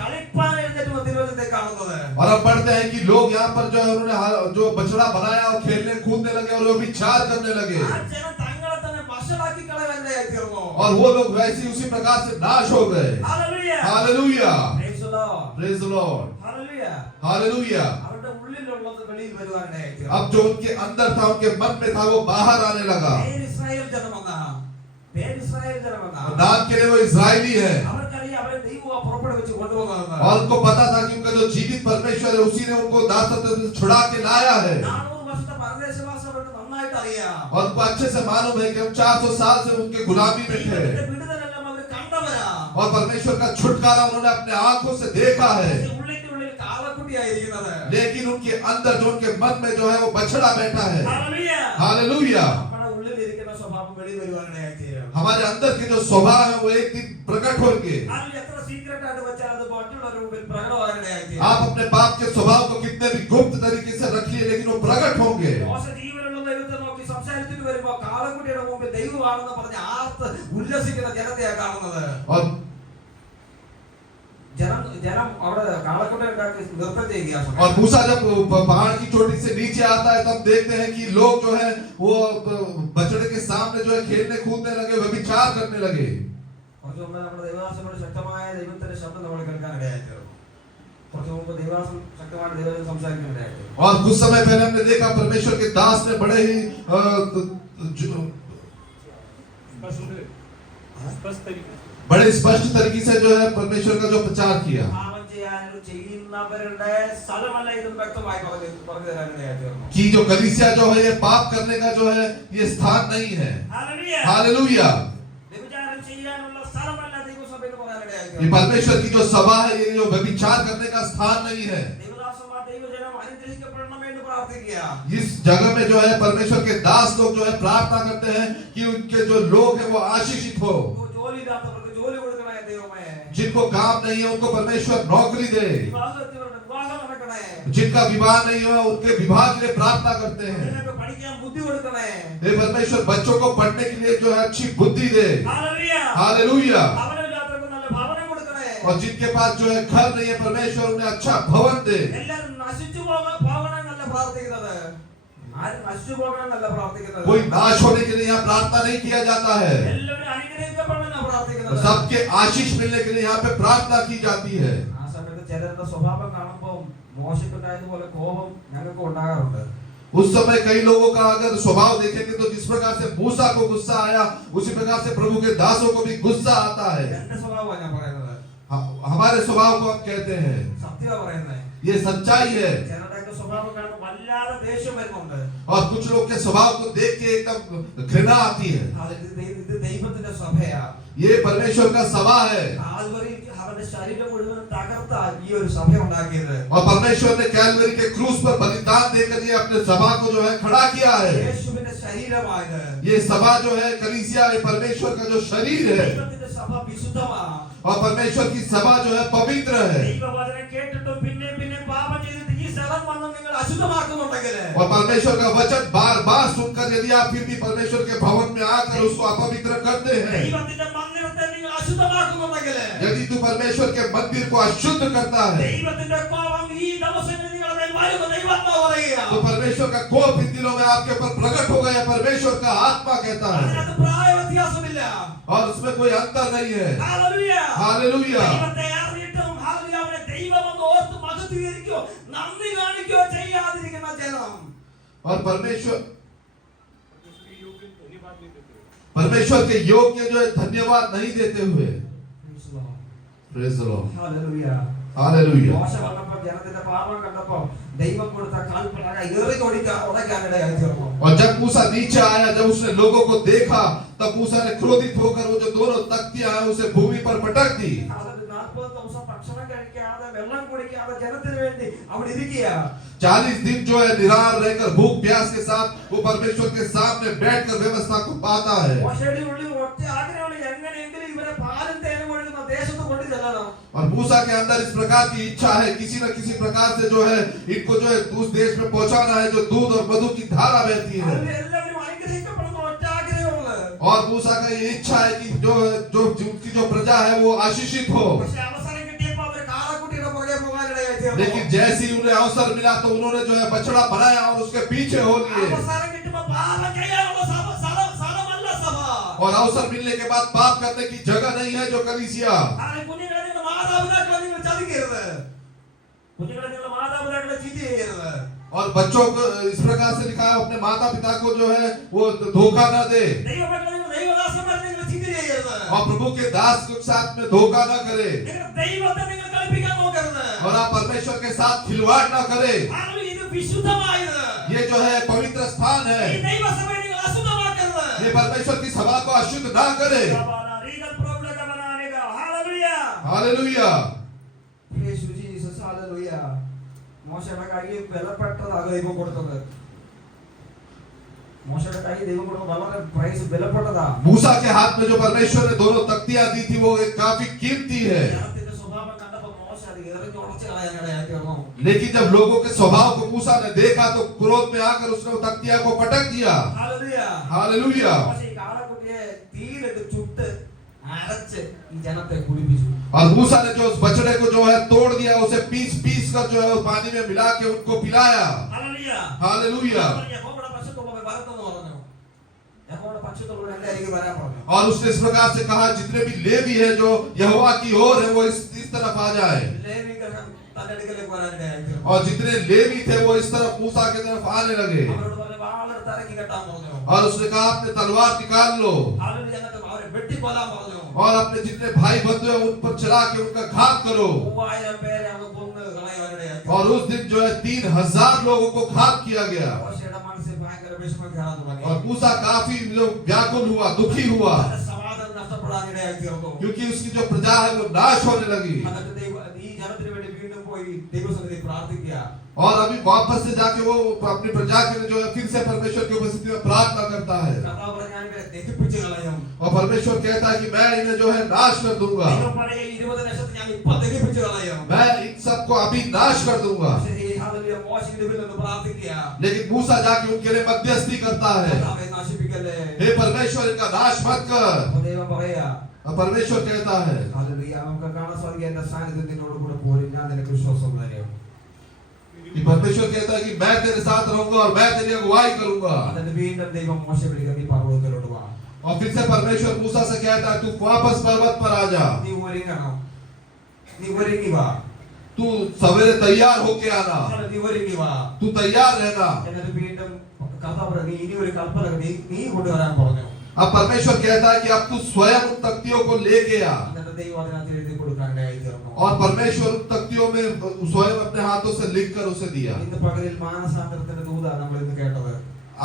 കളിപ്പാൻ എഴുന്നേറ്റ് തിരുവനന്തപുരത്തെ കാണുന്നത്. और अब पढ़ते हैं कि लोग यहाँ पर जो है उन्होंने जो बछड़ा बनाया और खेलने कूदने लगे और वो विचार करने लगे ആ ജനം തങ്ങളെ തന്നെ വഷളാക്കി കളയാനായി തീർന്നു. और वो लोग वैसे ही उसी प्रकार से नाश हो गए hallelujah. Hallelujah Praise the Lord. Praise the Lord hallelujah. Hallelujah അവരുടെ ഉള്ളിലുള്ളത് വെളിയിൽ വരുവാനായി തീർന്നു. अब जो उनके अंदर था उनके मन में था वो बाहर आने लगा പേര് ഇസ്രായേൽ ജനമെന്നാ. പേര് ഇസ്രായേൽ ജനമെന്നാ. और नाम के लिए वो इजरायली है അവർക്കറിയാം അവരെ ദൈവം പുറപ്പെടുവിച്ച് കൊണ്ടുവന്നതെന്ന്. और उनको पता था कि उनका जो जीवित परमेश्वर है उसी ने उनको दासत्व से छुड़ा के लाया है 400 വർഷത്തെ പരദേശവാസം അവർക്ക് നന്നായിട്ട് അറിയാം. और उनको अच्छे से मालूम है कि हम 400 साल से उनके गुलामी में थे ദൈവത്തിന്റെ വിടുതലെല്ലാം അവർ കണ്ടവരാ. और परमेश्वर का छुटकारा उन्होंने अपने आंखों से देखा है ഉള്ളിനുള്ളിൽ കാളക്കുട്ടിയായിരിക്കുന്നത്. लेकिन उनके अंदर जो उनके मन में जो है वो बछड़ा बैठा है ഹല്ലേലൂയ. हालेलुया നമ്മുടെ ഉള്ളിലിരിക്കുന്ന സ്വഭാവം വെളിയിൽ വരുവാനായി തീരും. हमारे अंदर के जो स्वभाव है वो एक दिन प्रकट होंगे അതിൽ എത്ര സീക്രട്ട് ആയിട്ട് വെച്ചാൽ അത് മറ്റുള്ളവരുടെ മുമ്പിൽ പ്രകടമാകാനായി തീരും. आप अपने पाप के स्वभाव को कितने भी गुप्त तरीके से रखिए लेकिन वो प्रकट होंगे മോശ ജീവനുള്ള ദൈവത്തെ നോക്കി സംസാരിച്ചിട്ട് വരുമ്പോ കാളക്കുട്ടിയുടെ മുമ്പിൽ ദൈവമാണെന്ന് പറഞ്ഞ് ആർത്ത് ഉല്ലസിക്കുന്ന ജനത്തെയാ കാണുന്നത്. और ജനം അവിടെ കാളക്കുട്ടി ഉണ്ടാക്കി നൃത്തം ചെയ്യുക. और मूसा जब पहाड़ की चोटी से नीचे आता है तब देखते हैं कि लोग जो है वो बछड़े के सामने जो है खेलने कूदने लगे व्यभिचार करने लगे കുറച്ചു മുമ്പ് നമ്മുടെ ദൈവദാസനോട് ശക്തമായ ദൈവത്തിന്റെ ശബ്ദം നമ്മൾ കേൾക്കാനിടയായി തീർന്നു. കുറച്ചു മുമ്പ് ദൈവദാസൻ ശക്തമായ ദൈവത്തിൽ സംസാരിക്കാനിടയായി തീർന്നു. और कुछ समय पहले हमने देखा परमेश्वर के दास ने बड़े ही बड़े स्पष्ट तरीके से जो है परमेश्वर का जो प्रचार किया പാപം ചെയ്യാനും ചെയ്യുന്നവരുടെ സ്ഥലമല്ല ഇതും വ്യക്തമായി പറഞ്ഞു തരാനിടയായി തീർന്നു. कि जो कलीसिया जो है ये पाप करने का जो है ये स्थान नहीं है ഹല്ലേലൂയ. हालेलुया വ്യഭിചാരം ചെയ്യാനുള്ള സ്ഥലമല്ല ദൈവസഭയിൽ പറയാനിടയായി ये തീർന്നു. परमेश्वर की जो सभा है ये जो व्यभिचार करने का स्थान नहीं है ദൈവദാസന്മാർ ദൈവജനം അനുഗ്രഹിക്കപ്പെടണം എന്ന് പ്രാർത്ഥിക്കുക. इस जगह में जो है परमेश्वर के दास लोग जो है प्रार्थना करते हैं कि उनके जो लोग हैं वो आशीषित हो ജോലിയില്ലാത്തവർക്ക് ജോലി കൊടുക്കണേ ദൈവമേ. जिनको काम नहीं है उनको परमेश्वर नौकरी दे വിവാഹത്തിനുണ്ട് വിവാഹം നടക്കണേ. जिनका विवाह नहीं हुआ उनके विवाह के लिए प्रार्थना करते हैं നിനക്ക് പഠിക്കാൻ ബുദ്ധി കൊടുക്കണേ. हे परमेश्वर बच्चों को पढ़ने के लिए जो है अच्छी बुद्धि दे ഹല്ലേലൂയ. हालेलुया ഭവനമില്ലാത്തവർക്ക് നല്ല ഭവനം കൊടുക്കണേ. और जिनके पास जो है घर नहीं है परमेश्वर उन्हें अच्छा भवन दे എല്ലാരും നശിച്ചു പോകണമെന്നല്ല പ്രാർത്ഥിക്കുന്നത്. ആരും നശിച്ചു പോകണമെന്നല്ല പ്രാർത്ഥിക്കുന്നത്. कोई नाश होने के लिए यहाँ प्रार्थना नहीं किया जाता है എല്ലാവരും അനുഗ്രഹിക്കപ്പെടണമെന്നാ പ്രാർത്ഥിക്കുന്നത്. सबके आशीष मिलने के लिए यहाँ पे प्रार्थना की जाती है ആ സമയത്ത് ചിലരുടെ സ്വഭാവം കാണുമ്പോൾ മോശപ്പെട്ടായതുപോലെ കോപം ഞങ്ങൾക്ക് ഉണ്ടാകാറുണ്ട്. उस समय कई लोगों का अगर स्वभाव देखेंगे तो जिस प्रकार से मूसा को गुस्सा आया उसी प्रकार से प्रभु के दासों को भी गुस्सा आता है എന്റെ സ്വഭാവമാണ് ഞാൻ പറയുന്നത്. हमारे स्वभाव को हम कहते हैं സത്യമാ പറയുന്നത്. ये सच्चाई है ചിലരുടെയൊക്കെ സ്വഭാവം കാണുമ്പോൾ വല്ലാതെ ദേഷ്യം വരുന്നുണ്ട്. और कुछ लोग के स्वभाव को देख के एकदम घृणा आती है ഇത് ദൈവത്തിന്റെ സഭയാ. ये परमेश्वर का सभा है കാൽവരി അവന്റെ ശരീരം മുഴുവൻ തകർത്ത ഈ ഒരു സഭ ഉണ്ടാക്കിയത്. और परमेश्वर ने कैलवरी के क्रूस पर बलिदान देकर ये अपने सभा को जो है खड़ा किया है യേശുവിന്റെ ശരീരമായത്. ये सभा जो है कलीसिया ये परमेश्वर का जो शरीर है ദൈവത്തിന്റെ സഭ വിശുദ്ധമാ. और परमेश्वर की सभा जो है पवित्र है ദൈവവചനം കേട്ടിട്ടും പിന്നെ പാപം ചെയ്തിട്ട് ഈ സ്ഥലം വന്ന് നിങ്ങൾ അശുദ്ധമാക്കുന്നുണ്ടെങ്കിൽ और परमेश्वर का वचन बार बार सुनकर यदि आप फिर भी परमेश्वर के भवन में आकर उसको अपवित्र करते हैं ദൈവത്തിന്റെ അശുദ്ധമാക്കുന്നുണ്ടെങ്കിൽ यदि तू परमेश्वर के मंदिर को अशुद्ध करता है ദൈവത്തിന്റെ കോപം ഈ ദിവസങ്ങളിൽ നിങ്ങളുടെ മേൽ വരുമെന്ന് ദൈവാത്മാവ് പറയുക. तो परमेश्वर का कोप इन दिनों में आपके ऊपर प्रकट हो गया, परमेश्वर का आत्मा कहता है, അതിനകത്ത് പ്രായ വ്യത്യാസമില്ല. और उसमें कोई अंतर नहीं है। ഹല്ലേലൂയ. हालेलुया। ദൈവത്തെ അറിഞ്ഞിട്ടും ഹല്ലേലൂയ അവനെ ദൈവമെന്ന് ഓർത്ത് മഹത്വീകരിക്കുകയോ നന്ദി കാണിക്കുകയോ ചെയ്യാതിരിക്കുന്ന ജനം और परमेश्वर के योग्य जो है धन्यवाद नहीं देते हुए, praise the Lord, hallelujah. Hallelujah. മോശ വന്നപ്പോൾ ജനത്തിന്റെ പാപം കണ്ടപ്പോൾ ദൈവം കൊടുത്ത കാൽപ്പലക ഏറി ഓടിക്കാനിടയായി തീർന്നു. और जब मूसा नीचे आया, जब उसने लोगों को देखा, तब मूसा ने क्रोधित होकर वो जो दोनों तख्तियां हैं उसे भूमि पर पटक दी। 40 ദിവസം ഭക്ഷണം കഴിക്കാതെ വെള്ളം കുടിക്കാതെ ജനത്തിന് വേണ്ടി അവിടെ ഇരിക്കുക. 40 दिन जो है निराहार रहकर भूख प्यास के साथ वो परमेश्वर के सामने बैठकर व्यवस्था को पाता है। മോശയുടെ ഉള്ളിൽ ഒറ്റ ആഗ്രഹമുള്ള എങ്ങനെയെങ്കിലും ഇവരെ പാലും തേനും ഒഴുകുന്ന ദേശത്ത് കൊണ്ടു ചെല്ലണം. और मूसा के अंदर इस प्रकार की इच्छा है, किसी न किसी प्रकार से जो है इनको जो है उस देश में पहुंचाना है जो दूध और मधु की धारा बहती है। അതിൽ എല്ലാവരും അനുഗ്രഹിക്കപ്പെടുന്ന ഒറ്റ ആഗ്രഹമുള്ളൂ. और मूसा का ये इच्छा है कि जो उनकी जो प्रजा है वो आशीषित हो। പക്ഷേ അവസരം കിട്ടിയപ്പോൾ അവർ കാളക്കുട്ടിയുടെ പുറകെ പോകാനിടയായി തീർന്നു. लेकिन जैसे ही उन्हें अवसर मिला तो उन्होंने जो है बछड़ा बनाया और उसके पीछे हो लिए। അവസരം കിട്ടുമ്പോൾ പാപം ചെയ്യാനുള്ള സ്ഥലമല്ല സഭ. और अवसर मिलने के बाद पाप करने की जगह नहीं है जो कलीसिया। അങ്ങനെ കുഞ്ഞുങ്ങളെ നിങ്ങൾ മാതാപിതാക്കളെ നിങ്ങൾ ചതിക്കരുത്. കുഞ്ഞുങ്ങളെ നിങ്ങൾ മാതാപിതാക്കളെ ചീറ്റ് ചെയ്യരുത്. और बच्चों को इस प्रकार से लिखा है, अपने माता पिता को जो है वो धोखा न दे, ദൈവമക്കളെ നിങ്ങൾ ദൈവദാസന്മാരെ നിങ്ങൾ ചീറ്റ് ചെയ്യരുത്. और प्रभु के दास के साथ में धोखा न करे, നിങ്ങൾ ദൈവത്തെ നിങ്ങൾ കളിപ്പിക്കാൻ നോക്കരുത്. और आप परमेश्वर के साथ खिलवाड़ न करे। കാരണം ഇത് വിശുദ്ധമായത്. ये जो है पवित्र स्थान ഈ है, ദൈവസഭയെ നിങ്ങൾ അശുദ്ധമാക്കരുത്. ये परमेश्वर की सभा को अशुद्ध न करे। റീഗൽ പ്രോബ്ലം बनानेगा. Hallelujah. Hallelujah. Praise you, Jesus. Hallelujah. മോശയുടെ കയ്യിൽ വിലപ്പെട്ടതാണ് ദൈവം കൊടുത്തത്. മോശയുടെ കയ്യിൽ ദൈവം കൊടുത്ത വളരെ പ്രൈസ് വിലപ്പെട്ടതാ. मूसा के हाथ में जो परमेश्वर ने दोनों तख्तियां दी थी वो एक काफी कीमती है। ജനത്തിന്റെ സ്വഭാവം കണ്ടപ്പോൾ മോശ അത് എറിഞ്ഞുടച്ച് കളയാനിടയായി തീർന്നു. लेकिन जब लोगों के स्वभाव को मूसा ने देखा तो क्रोध में आकर उसने वो तख्तियां को पटक दिया। Hallelujah. हालेलुया। മോശ ഈ കാളക്കുട്ടിയെ തീയിലിട്ട് ചുട്ട് അരച്ച് ഈ ജനത്തെ കുടിപ്പിച്ചു. और मूसा ने जो उस बछड़े को जो है तोड़ दिया, उसे पीस पीस कर जो है उस पानी में मिला के उनको पिलाया। Hallelujah. हालेलुया। യഹോവയുടെ പരിശുദ്ധമുള്ള വരട്ടെന്ന് പറഞ്ഞു. യഹോവയുടെ പരിശുദ്ധമുള്ള എന്റെ അരികെ വരാൻ പറഞ്ഞു. और उसने इस प्रकार से कहा, जितने भी लेवी है जो यहोवा की ओर है वो इस तरफ आ जाए। ലേവിഗ്രഹം തന്റെ അടുക്കലേക്ക് വരാനിടയായി തീർന്നു. और जितने लेवी थे वो इस तरफ मूसा की तरफ आने लगे। അവരോട് പറഞ്ഞു വാളെടുത്ത് അരക്കി കെട്ടാൻ പറഞ്ഞു. और उसने कहा, अपने तलवार निकाल लो Hallelujah. എന്നിട്ട് അവരെ വെട്ടിക്കൊല്ലാൻ പറഞ്ഞു. और अपने जितने भाई बंधु हैं उन पर चला के उनका घात करो। 3000 പേരെ അവൻ കൊന്ന് കളയാനിടയായി തീർന്നു. और उस दिन जो है 3000 लोगों को घात किया गया। മോശയുടെ മനസ്സിൽ ഭയങ്കര വിഷമം കയറാൻ തുടങ്ങി. और मूसा काफी जो व्याकुल हुआ, दुखी हुआ, തന്റെ സമാധാനം നഷ്ടപ്പെടാനിടയായി തീർന്നു. क्योंकि उसकी जो प्रजा है वो नाश होने लगी। എന്നിട്ട് ഈ ജനത്തിന് വേണ്ടി വീണ്ടും പോയി ദൈവസന്നിധിയിൽ പ്രാർത്ഥിക്കുക. और अभी वापस से जाके वो अपनी प्रजा के लिए जो है फिर से परमेश्वर की उपस्थिति में प्रार्थना करता है। കർത്താവ് പറഞ്ഞു, ഞാൻ ഇവരെ ദഹിപ്പിച്ച് കളയും. और परमेश्वर कहता है कि मैं इन्हें जो है नाश कर दूंगा, ദൈവം പറയ 20 ലക്ഷത്തെ ഞാൻ ഇപ്പൊ ദഹിപ്പിച്ച് കളയും. मैं इन सबको अभी नाश कर दूंगा। പക്ഷേ ഈ ഹല്ലേലൂയ മോശ ഇതിൽ നിന്ന് പ്രാർത്ഥിക്കുക. लेकिन मूसा जाके उनके लिए मध्यस्थी करता है, കർത്താവേ നശിപ്പിക്കല്ലേ. हे परमेश्वर इनका नाश मत कर। അപ്പോൾ ദൈവം പറയാ, और परमेश्वर कहता है, ഹല്ലേലൂയ നമുക്ക് കാണാൻ സാധിക്കും എന്റെ സാന്നിധ്യം നിന്നോട് കൂടെ പോരും, ഞാൻ നിനക്ക് വിശ്വാസം തരും. कि परमेश्वर कहता है कि मैं तेरे साथ रहूंगा और मैं तेरी अगुवाई करूंगा। എന്നിട്ട് വീണ്ടും ദൈവം മോശയെ വിളിക്കുക, നീ പർവ്വതത്തിലോട്ട് വാ. और फिर से परमेश्वर मूसा से कहता है, तू वापस पर्वत पर आ जा, നീ ഒരുങ്ങണം, നീ ഒരുങ്ങി വാ. तू सवेरे तैयार होके आना, നീ ഒരുങ്ങി വാ. तू तैयार रहना। എന്നിട്ട് വീണ്ടും കർത്താവ് പറഞ്ഞു, നീ ഇനി ഒരു കൽപ്പന നീ കൊണ്ടുവരാൻ പറഞ്ഞു. अब परमेश्वर कहता है कि अब तू स्वयं उन तख्तियों को लेके आ। എന്നിട്ട് ദൈവം അതിനകത്ത് എഴുതി കൊടുക്കാനിടയായി തീർന്നു. और परमेश्वर उन तख्तियों में स्वयं अपने हाथों से लिखकर उसे दिया। ഇന്ന് പകലിൽ മാനസാന്തരത്തിന്റെ ദൂതാണ് നമ്മൾ ഇന്ന് കേട്ടത്.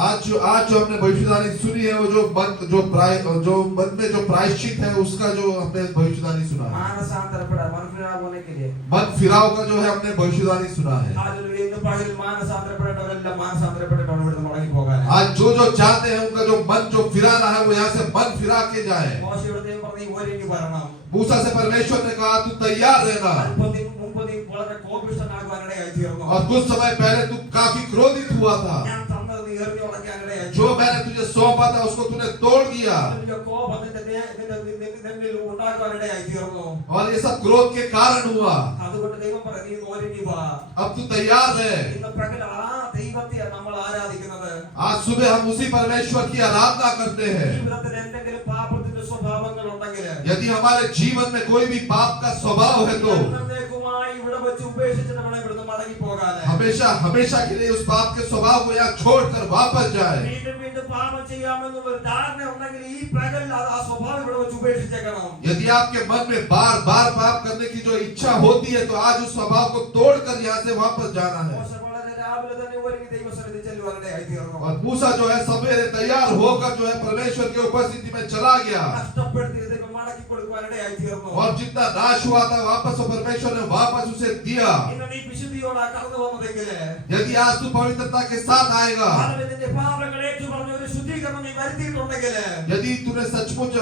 आज जो हमने भविष्यवाणी सुनी है, वो जो मन में जो प्रायश्चित है उसका जो हमने भविष्यवाणी सुना है, മാനസാന്തരപ്പെടാൻ മനസ്സിലാവുന്ന मन फिराव का जो है हमने भविष्यवाणी सुना है। ഹല്ലേലൂയ. ഇന്ന് പകലിൽ മാനസാന്തരപ്പെടേണ്ടവരെല്ലാം മാനസാന്തരപ്പെട്ടിട്ടാണ് ഇവിടുന്ന് മടങ്ങി പോകാൻ. आज जो चाहते हैं उनका जो मन जो फिराना है वो यहाँ से मन फिरा के जाए। മോശയോട് ദൈവം പറഞ്ഞു, നീ ഒരുങ്ങി വരണം. मूसा से परमेश्वर ने कहा, तू तैयार रहना। അല്പം മുമ്പ് നീ വളരെ കോപിഷ്ഠനാകുവാനിടയായി തീർന്നു. और कुछ समय पहले तू काफी क्रोधित हुआ था, ഞാൻ തന്നത് നീ എറിഞ്ഞുടയ്ക്കാനിടയായി जो मैंने तुझे सौंपा था उसको तूने तोड़ दिया। ഹല്ലേലൂയ. കോപം നിന്റെ നിന്നിൽ ഉണ്ടാക്കാനിടയായി തീർന്നു. और ये सब क्रोध के कारण हुआ। അതുകൊണ്ട് ദൈവം പറഞ്ഞു, നീ ഒരുങ്ങി വാ. अब तू तैयार है। ഇന്ന് പകൽ ആ ദൈവത്തെ നമ്മൾ ആരാധിക്കുന്നത്. आज सुबह हम उसी परमेश्वर की आराधना करते हैं। ജീവിതത്തിൽ എന്തെങ്കിലും പാപത്തിന്റെ സ്വഭാവങ്ങൾ ഉണ്ടെങ്കിൽ, यदि हमारे जीवन में कोई भी पाप का स्वभाव है तो എന്നേക്കുമായി ഇവിടെ വെച്ച് ഉപേക്ഷിച്ചിട്ട് വേണം ഇവിടുന്ന് മടങ്ങി പോകാൻ. हमेशा हमेशा के लिए उस पाप के स्वभाव को यहाँ छोड़कर वापस जाए। വീണ്ടും വീണ്ടും പാപം ചെയ്യാമെന്നുള്ള ഒരു ധാരണ ഉണ്ടെങ്കിൽ ഈ പകൽ ആ സ്വഭാവം ഇവിടെ വെച്ച് ഉപേക്ഷിച്ചേക്കണം. यदि आपके मन में बार बार पाप करने की जो इच्छा होती है तो आज उस स्वभाव को तोड़कर यहाँ से वापस जाना है। മോശ വളരെ രാവിലെ തന്നെ ഒരുങ്ങി ദൈവസന്നിധി ചെല്ലുവാനിടയായി തീർന്നു. और मूसा जो है सवेरे तैयार होकर जो है परमेश्वर की उपस्थिति में चला गया। നഷ്ടപ്പെടുത്തിയ ദൈവം മടക്കി കൊടുക്കുവാനിടയായി തീർന്നു. और जितना नाश हुआ था वापस वो परमेश्वर ने वापस उसे दिया। ഇന്ന് നീ വിശുദ്ധിയോടെ കടന്നു വന്നതെങ്കിൽ, यदि आज तू पवित्रता के साथ आएगा, നിന്റെ പാപങ്ങൾ ഏറ്റുപറഞ്ഞ ഒരു ശുദ്ധീകരണം നീ വരുത്തിയിട്ടുണ്ടെങ്കിൽ, यदि तूने सचमुच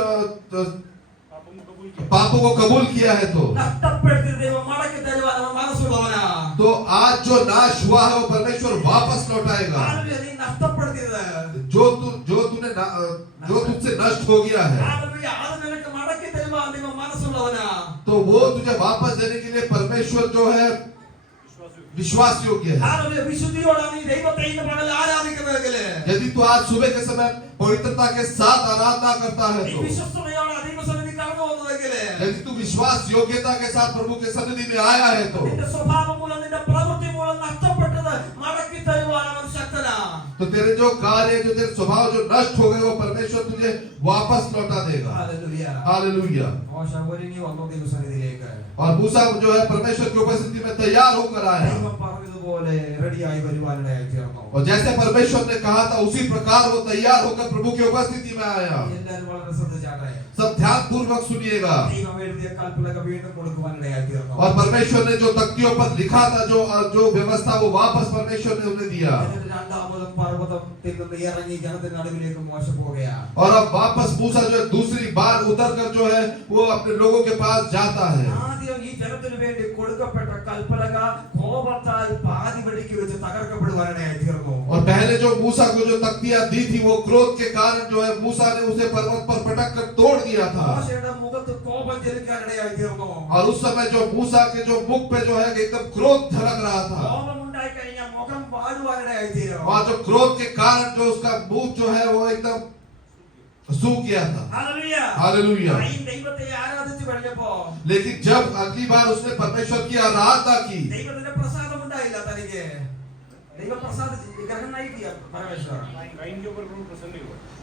पापों को कबूल किया है तो നഷ്ടപ്പെടുത്തിയ ദൈവം മടക്കി തരുവാൻ അവൻ മനസ്സുള്ളവനാ. तो आज जो नाश हुआ है वो परमेश्वर वापस लौटाएगा। നീ നഷ്ടപ്പെടുത്തിയത്, जो तुझसे नष्ट हो गया है അത് നിനക്ക് മടക്കി തരുവാൻ ദൈവം മനസ്സുള്ളവനാ. तो वो तुझे वापस देने के लिए परमेश्वर जो है विश्वास योग्य है। വിശുദ്ധിയോടെ നീ ദൈവത്തെ ഇന്ന് പകൽ ആരാധിക്കുന്നതെങ്കിൽ, यदि तू आज सुबह के समय पवित्रता के साथ आराधना करता है നീ तो വിശ്വസ്തയോടെ ദൈവസന്നിധി കടന്നു വന്നതെങ്കിൽ, यदि तू विश्वास योग्यता के साथ प्रभु के सन्निधि में आया है तो നിന്റെ സ്വഭാവം മൂലം നിന്റെ പ്രവൃത്തി മൂലം നഷ്ടപ്പെട്ടത് മടക്കി തരുവാൻ അവൻ ശക്തനാ. तो तेरे जो कार्य जो तेरे स्वभाव जो नष्ट हो गए वो परमेश्वर तुझे वापस लौटा देगा। ഹല്ലേലൂയ. हालेलुया। മോശ ഒരുങ്ങി വന്നു ദൈവസന്നിധിയിലേക്ക്. और मूसा जो है परमेश्वर की उपस्थिति में तैयार होकर आया। ദൈവം പറഞ്ഞതുപോലെ റെഡിയായി വരുവാനിടയായി തീർന്നു. और जैसे परमेश्वर ने कहा था उसी प्रकार वो तैयार होकर प्रभु की उपस्थिति में आया। എല്ലാവരും വളരെ ശ്രദ്ധിച്ചാട്ടെ. सब ध्यान पूर्वक सुनिएगा। ദൈവം എഴുതിയ കൽപ്പനകൾ വീണ്ടും കൊടുക്കുവാനിടയായി തീർന്നു. और परमेश्वर ने जो तख्तियों पर लिखा था जो व्यवस्था वो वापस परमेश्वर ने उन्हें दिया। എന്നിട്ട് രണ്ടാമതും പർവ്വതത്തിൽ നിന്ന് ഇറങ്ങി ജനത്തിന്റെ നടുവിലേക്ക് മോശ പോകുകയാണ്. और अब वापस मूसा जो है दूसरी बार उतर कर जो है वो अपने लोगों के पास जाता है। ആദ്യം ഈ ജനത്തിനു വേണ്ടി കൊടുക്കപ്പെട്ട കൽപ്പനക കോപത്താൽ പാതി വഴിക്ക് വെച്ച് തകർക്കപ്പെടുവാനിടയായി തീർന്നു. और पहले जो मूसा को जो तख्तियां दी थी वो क्रोध के कारण जो है मूसा ने उसे पर्वत पर पटक कर तोड़ दिया था। മോശയുടെ മുഖത്ത് കോപം ജനിക്കാനിടയായി തീർന്നു. और उस समय जो मूसा के जो मुख पे जो है एकदम क्रोध झलक रहा था। കോപം ഉണ്ടായി കഴിഞ്ഞാൽ മുഖം വാടുവാനിടയായി തീരും. और जो क्रोध के कारण जो उसका मुख जो है वो एकदम सूख गया था। ഹല്ലേലൂയ. हालेलुया। ഈ ദൈവത്തെ ആരാധിച്ചു കഴിഞ്ഞപ്പോ लेकिन जब अगली बार उसने परमेश्वर की आराधना की ദൈവത്തിന്റെ പ്രസാദം ഉണ്ടായില്ല തനിക്ക്. ദൈവ പ്രസാദം ഗ്രഹണം നൽകിയ പരമേശ്വരൻ.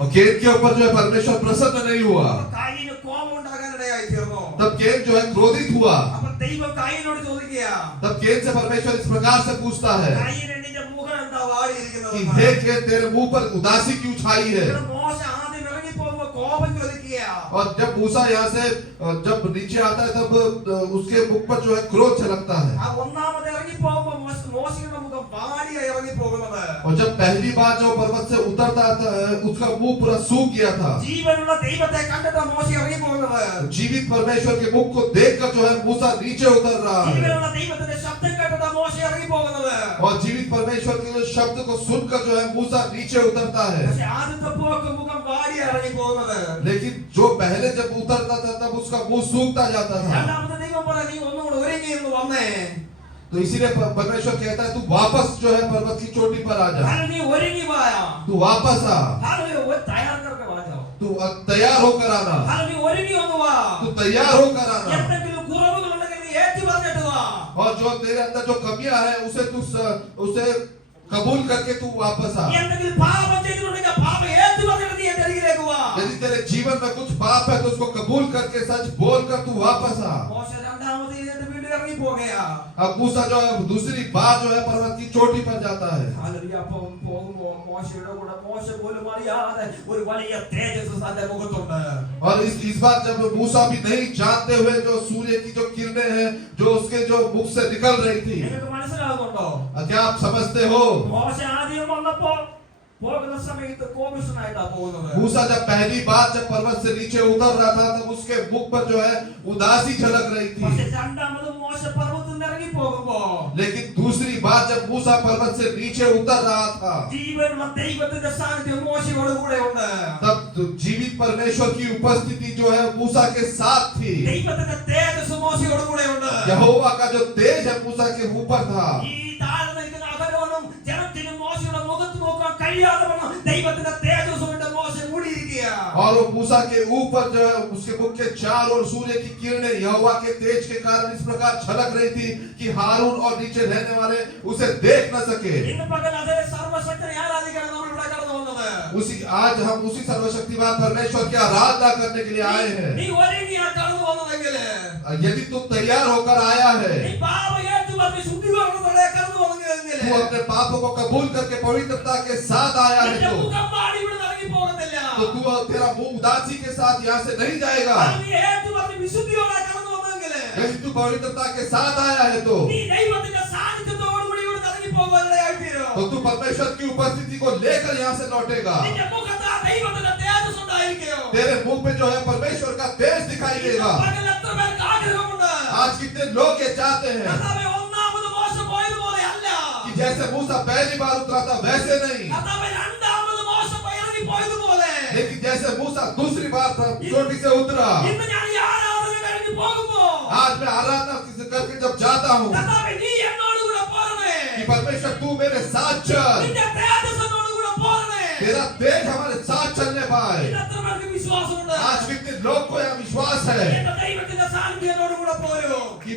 और केन के ऊपर जो है परमेश्वर प्रसन्न नहीं हुआ। കായീന് കോപം ഉണ്ടാകാനിടയായി തീർന്നു. तब केन जो है क्रोधित हुआ। അപ്പൊ ദൈവം കായീനോട് ചോദിക്കുക, तब केन से परमेश्वर इस प्रकार से पूछता है കായീനെ നിന്റെ മുഖം എന്താ വാടിയിരിക്കുന്നത്? कि हे केन तेरे मुंह पर उदासी क्यों छाई है। മോശ ആദ്യം ഇറങ്ങി പോകുമ്പോ കോപം ചോദിക്കുക. और जब मूसा यहाँ से जब नीचे आता है तब उसके मुख पर जो है क्रोध झलकता है। ആ ഒന്നാമത് ഇറങ്ങി പോകുമ്പോ മോശയുടെ മുഖം വാടിയ ഇറങ്ങി പോകുന്നത്. और जब पहली बार जो पर्वत से उतरता था उसका मुंह पूरा सूख गया था। ജീവനുള്ള ദൈവത്തെ കണ്ടിട്ട് മോശ ഇറങ്ങി പോകുന്നത്. जीवित परमेश्वर के मुख को देखकर जो है मूसा नीचे उतर रहा है। ജീവനുള്ള ദൈവത്തിന്റെ ശബ്ദം കേട്ടിട്ട് മോശ ഇറങ്ങി പോകുന്നത്. और जीवित परमेश्वर के शब्द को सुनकर जो है मूसा नीचे उतरता है। പക്ഷെ ആദ്യത്തെ പോക്ക് മുഖം വാടി ഇറങ്ങി പോകുന്നത്. लेकिन जो पहले जब उतरता था तब उसका मुंह सूखता जाता था। രണ്ടാമത്തെ ദൈവം പറഞ്ഞു, നീ ഒന്നുകൂടെ ഒരുങ്ങിയിരുന്നു വന്നേ. तो इसीलिए परमेश्वर कहता है तू वापस जो है पर्वत की चोटी पर आ जा। അല്ല നീ ഒരുങ്ങി വായാ. तू वापस आ। ഹല്ലേലൂയ. തയ്യാർ करके आ जाओ. तू तैयार होकर आना। ഹല്ലേലൂയ. നീ ഒരുങ്ങി വന്നു വാ. तू तैयार होकर आना। എന്തെങ്കിലും കുറവുകൾ ഉണ്ടെങ്കിൽ നീ ഏറ്റു പറഞ്ഞിട്ട് വാ. और जो तेरे अंदर जो कमियां है उसे कबूल करके तू वापस आ। എന്തെങ്കിലും പാപം ചെയ്തിട്ടുണ്ടെങ്കിൽ പാപം ഏറ്റു പറഞ്ഞിട്ട് നീ എന്റെ അരികിലേക്ക് വാ. यदि तेरे जीवन में कुछ पाप है तो उसको कबूल करके सच बोलकर तू वापस आ। മോശ രണ്ടാമത് ഇതിന്റെ വീണ്ടും ഇറങ്ങി പോകുകയാ. अब मूसा जो है दूसरी बार जो है पर्वत की चोटी पर जाता है। ഹല്ലേലൂയ. അപ്പം പോകുമ്പോ മോശയുടെ കൂടെ മോശ പോലും അറിയാതെ ഒരു വലിയ തേജസ് തന്റെ മുഖത്തുണ്ട്. और इस बार जब मूसा भी नहीं जानते हुए जो सूर्य की जो किरणें हैं जो उसके जो मुख से निकल रही थी। നിങ്ങൾക്ക് മനസ്സിലാകുന്നുണ്ടോ? क्या आप समझते हो? മോശ ആദ്യം വന്നപ്പോ പോകുന്ന സമയത്ത് കോപിഷ്ഠനായിട്ടാ പോകുന്നത്. मूसा जब पहली बार जब पर्वत से नीचे उतर रहा था तब उसके मुख पर जो है उदासी झलक रही थी। പക്ഷെ രണ്ടാമത് മോശ പർവ്വതത്തിൽ നിന്ന് ഇറങ്ങി പോകുമ്പോ लेकिन दूसरी बार जब मूसा पर्वत से नीचे उतर रहा था ജീവനുള്ള ദൈവത്തിന്റെ സാന്നിധ്യം മോശയോട് കൂടെ ഉണ്ട്. तब जीवित परमेश्वर की उपस्थिति जो है मूसा के साथ थी ദൈവത്തിന്റെ തേജസ് മോശയോട് കൂടെ ഉണ്ട്. यहोवा का जो तेज है मूसा के ऊपर था ഈ താഴ്ന്നിരിക്കുന്ന അഹരോനും ജനത്തിന് മോശയുടെ മുഖത്ത് നോക്കാൻ കഴിയാതെ വണ്ണം ദൈവത്തിന്റെ തേജസ് കൊണ്ട് മോശ മൂടിയിരിക്കുക. और वो मूसा के ऊपर जो है उसके मुख के चार और सूर्य की किरणें यहोवा के तेज के कारण इस प्रकार झलक रही थी कि हारून और नीचे रहने वाले उसे देख न सके ഇന്ന് പകൽ അതേ സർവശക്തനെ ആരാധിക്കാൻ നമ്മൾ ഇവിടെ കടന്നു വന്നത്. आज हम उसी सर्वशक्तिमान परमेश्वर की आराधना करने के लिए आए हैं നീ ഒരുങ്ങിയാ കടന്നു വന്നതെങ്കിൽ यदि तुम तैयार होकर आया है നീ പാപം ഏറ്റുപറഞ്ഞ് ശുദ്ധീകരണത്തോടെ കടന്നു വന്നെങ്കിൽ तू अपने पापों को कबूल करके पवित्रता के साथ आया है നിന്റെ മുഖം പാടി ഇവിടെ ഇറങ്ങി പോകത്തില്ല. तो तू तेरा मुंह उदासी के साथ यहाँ से नहीं जाएगा നീ ഏറ്റുപറഞ്ഞ് വിശുദ്ധിയോടെ കടന്നു വന്നെങ്കിൽ यदि तू पवित्रता के साथ आया है तो നീ ദൈവത്തിന്റെ സാന്നിധ്യത്തോടുകൂടി ഇവിടെ ഇറങ്ങി പോകാനിടയായിത്തീരും. तू परमेश्वर की उपस्थिति को लेकर यहाँ से लौटेगा നിന്റെ മുഖത്ത് ആ ദൈവത്തിന്റെ തേജസ് ഉണ്ടായിരിക്കും. तेरे मुंह पे जो है परमेश्वर का तेज दिखाई देगा പകൽ എത്ര പേർക്ക് ആഗ്രഹമുണ്ട് आज कितने लोग ये चाहते हैं കർത്താവേ, ഒന്നാമത് മോശ പോയതുപോലെയല്ല. कि जैसे मूसा पहली बार उतरा था वैसे नहीं കർത്താവേ, രണ്ടാമത് മോശ ഇറങ്ങി പോയതുപോലെ लेकिन जैसे मूसा दूसरी बार था चोटी से उतरा ഇന്ന് ഞാൻ ഈ ആരാധന കഴിഞ്ഞ് പോകുമ്പോ आज मैं आराधना करके जब जाता हूँ കർത്താവേ, നീ എന്നോടുകൂടെ പോരണേ. कि परमेश्वर तू मेरे साथ चल നിന്റെ തേജസ് എന്നോടുകൂടെ പോരണേ. तेरा तेज हमारे साथ चलने पाए ഇന്ന് എത്ര പേർക്ക് വിശ്വാസമുണ്ട്? आज कितने लोग को यहाँ विश्वास है എന്റെ ദൈവത്തിന്റെ സാന്നിധ്യം എന്നോടുകൂടെ പോരോ. कि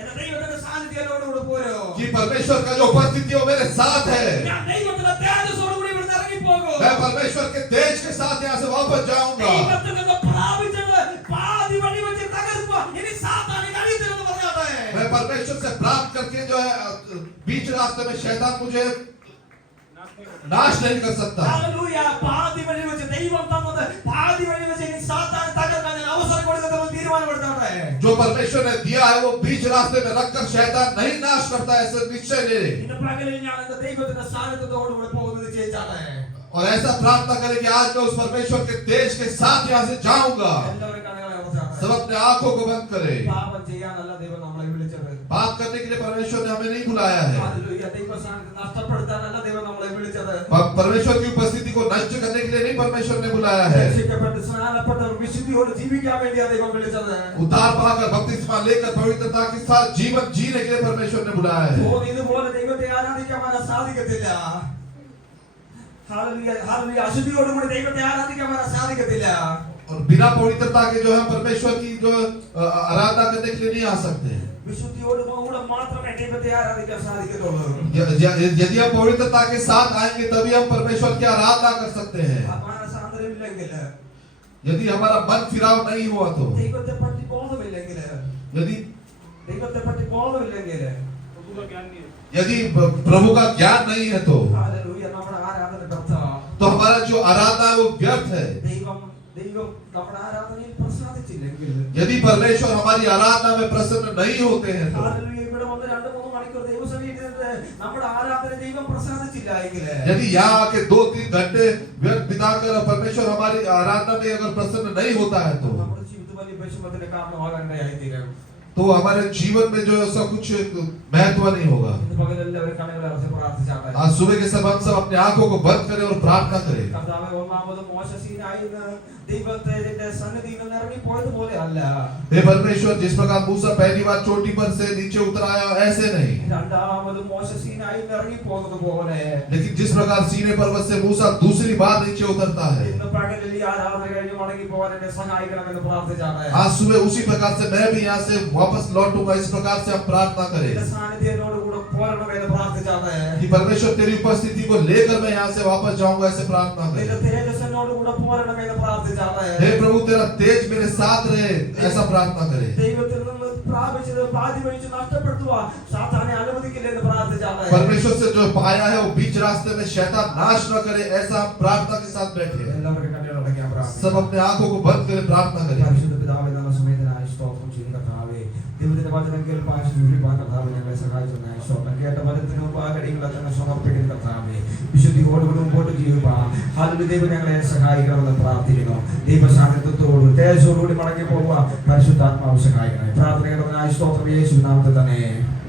എന്റെ ദൈവത്തിന്റെ സാന്നിധ്യം എന്നോടുകൂടെ പോരോ. परमेश्वर का जो उपस्थिति है वो मेरे साथ है ഞാൻ ദൈവത്തിന്റെ തേജസ്സോടുകൂടി ഇവിടുന്ന് ഇറങ്ങിപ്പോകും. मैं परमेश्वर के तेज के साथ यहाँ से वापस जाऊंगा ദൈവത്തിൽ നിന്ന് പ്രാപിച്ചത് പാതി വഴി വെച്ച് തകർക്കുക. ഇനി സാത്താന് കഴിയത്തില്ലെന്ന് പറഞ്ഞാട്ടെ. मैं परमेश्वर से प्राप्त करके जो है बीच रास्ते में शैतान मुझे नाश नहीं कर सकता ഹല്ലേലൂയ. പാതി വഴി വെച്ച് ദൈവം തന്നത് പാതി വഴി വെച്ച് ഇനി സാത്താന് തകർക്കാൻ ഞാൻ അവസരം കൊടുക്കുന്നത് തീരുമാനമെടുത്താട്ടെ. जो परमेश्वर ने दिया है वो बीच रास्ते में रखकर शैतान नहीं नाश करता ऐसे निश्चय ले ഇന്ന് പകലിൽ ഞാൻ എന്റെ ദൈവത്തിന്റെ സാന്നിധ്യത്തോടുകൂടി പോകുന്നത് ചെയ്യിച്ചാട്ടെ. और ऐसा प्रार्थना करें कि आज मैं उस परमेश्वर के तेज के साथ यहाँ से जाऊंगा എല്ലാവരും കണ്ണുകളെ അടച്ചാട്ടെ. सब अपने आंखों को बंद करें പാപം ചെയ്യാനല്ല ദൈവം നമ്മളെ വിളിച്ചത്. पाप करने के लिए परमेश्वर ने हमें नहीं बुलाया है ഹല്ലേലൂയ. ദൈവ സാന്നിധ്യം നഷ്ടപ്പെടുത്താനല്ല ദൈവം നമ്മളെ വിളിച്ചത്. परमेश्वर की उपस्थिति को नष्ट करने के लिए नहीं परमेश्वर ने बुलाया है രക്ഷിക്കപ്പെട്ട് സ്നാനപ്പെട്ടവർ വിശുദ്ധിയോടെ ജീവിക്കാൻ വേണ്ടിയാണ് ദൈവം വിളിച്ചത്. उद्धार पाकर बपतिस्मा लेकर पवित्रता के साथ जीवन जीने के लिए परमेश्वर ने बुलाया है ഇതുപോലെ ദൈവത്തെ ആരാധിക്കാൻ വരാൻ സാധിക്കത്തില്ല. ഹല്ലേലൂയ. ഹല്ലേലൂയ. അശുദ്ധിയോടുകൂടി ദൈവത്തെ ആരാധിക്കാൻ വരാൻ സാധിക്കത്തില്ല. और बिना पवित्रता के जो है परमेश्वर की जो आराधना करने के लिए नहीं आ सकते വിശുദ്ധിയോടുകൂടെ മാത്രമേ ദൈവത്തെ ആരാധിക്കാൻ സാധിക്കത്തുള്ളൂ. यदि हम पवित्रता के साथ आएंगे तभी हम परमेश्वर की आराधना कर सकते हैं ആ മാനസാന്തരമില്ലെങ്കിൽ, यदि हमारा मन फिराव नहीं हुआ तो ദൈവത്തെ പറ്റി ബോധമില്ലെങ്കിൽ, यदि ദൈവത്തെ പറ്റി ബോധമില്ലെങ്കിൽ, यदि प्रभु का ज्ञान नहीं है तो ഹല്ലേലൂയ, നമ്മുടെ ആരാധന വ്യർത്ഥമാണ്. तो हमारा जो आराधना है वो व्यर्थ है ദൈവം നമ്മുടെ ആരാധനയിൽ പ്രസാദിച്ചില്ലെങ്കിൽ, यदि परमेश्वर हमारी आराधना में प्रसन्न नहीं होते हैं तो ഹല്ലേലൂയ, ഇവിടെ വന്ന് 2-3 മണിക്കൂർ ദൈവസന്നിധിയിൽ നമ്മുടെ ആരാധന ദൈവം പ്രസാദിച്ചില്ല എങ്കിൽ, यदि यहाँ आके 2-3 घंटे व्यर्थ बिताकर परमेश्वर हमारी आराधना में अगर प्रसन्न नहीं होता है तो നമ്മുടെ ജീവിതത്തിൽ വലിയ വിഷമത്തിന് കാരണമാകാൻ ഇടയായിത്തീരും. तो हमारे जीवन में जो है उसका कुछ महत्व नहीं होगा ഇന്ന് പകൽ എല്ലാവരും കണ്ണുകളെ അടച്ച് പ്രാർത്ഥിച്ചാട്ടെ. आज सुबह के समय हम सब अपने आंखों को बंद करें और प्रार्थना करें കർത്താവേ, ഒന്നാമത് മോശ സീനായിന്ന് ദൈവത്തിന്റെ സന്നിധിയിൽ നിന്ന് ഇറങ്ങിപ്പോയതുപോലെ അല്ല. हे परमेश्वर जिस प्रकार मूसा पहली बार चोटी पर से नीचे उतर आया ऐसे नहीं രണ്ടാമത് മോശ സീനായിൽ നിന്ന് ഇറങ്ങിപ്പോകുന്നത് പോലെ लेकिन जिस प्रकार सीने पर्वत से मूसा दूसरी बार नीचे उतरता है ഇന്ന് പകലിൽ ഈ ആരാധന കഴിഞ്ഞ് മടങ്ങി പോകാൻ എന്നെ സഹായിക്കണമെന്ന് പ്രാർത്ഥിച്ചാട്ടെ. आज सुबह उसी प्रकार से मैं भी यहाँ से वापस लौटूंगा इस प्रकार से हम प्रार्थना നിന്റെ करें സാന്നിധ്യത്തോടുകൂടെ പോരണമെന്ന് പ്രാർത്ഥിച്ചാട്ടെ. कि परमेश्वर तेरी उपस्थिति को लेकर मैं यहाँ से वापस जाऊंगा ऐसे प्रार्थना നിന്റെ करें തേജസ്സിനോടുകൂടെ പോരണമെന്ന് പ്രാർത്ഥിച്ചാട്ടെ. हे प्रभु तेरा तेज मेरे साथ रहे ऐसा प्रार्थना करें ദൈവത്തിൽ നിന്ന് പ്രാപിച്ചത് പാതി വഴിച്ച് നഷ്ടപ്പെടുത്തുക സാത്താനെ അനുവദിക്കില്ലെന്ന് പ്രാർത്ഥിച്ചാട്ടെ. परमेश्वर से जो पाया है वो बीच रास्ते में शैतान नाश न करे ऐसा हम प्रार्थना के साथ बैठे हैं എല്ലാവരും കണ്ണുകൾ അടയ്ക്കാൻ പ്രാർത്ഥിക്കാം. सब अपने आंखों को बंद कर प्रार्थना करें പരിശുദ്ധ പിതാവേ, നല്ല സമയത്തിനായി സ്തോത്രം ചെയ്യുന്ന കർത്താവേ, ദൈവത്തിന്റെ വചനം കേൾപ്പാൻ ശുശ്രൂഷിപ്പാൻ കർത്താവേ ഞങ്ങളെ സഹായിച്ചതിനായി സ്തോത്രം. കേട്ട വചനത്തിന് മുമ്പ് ആ കടികളെ തന്നെ സമർപ്പിക്കുന്ന കർത്താവേ, വിശുദ്ധിയോടുകൂടി മുമ്പോട്ട് ചെയ്യുക. ഹല്ലേലൂയ, ദൈവം ഞങ്ങളെ സഹായിക്കണമെന്ന് പ്രാർത്ഥിക്കുന്നു. ദൈവ സാന്നിധ്യത്തോടുകൂടി തേജസ്സോടുകൂടി മടങ്ങി പോകുക. പരിശുദ്ധാത്മാവ് സഹായിക്കണമേ. പ്രാർത്ഥനകളുടെ സ്തോത്രം യേശുവിൻ നാമത്തിൽ തന്നെ.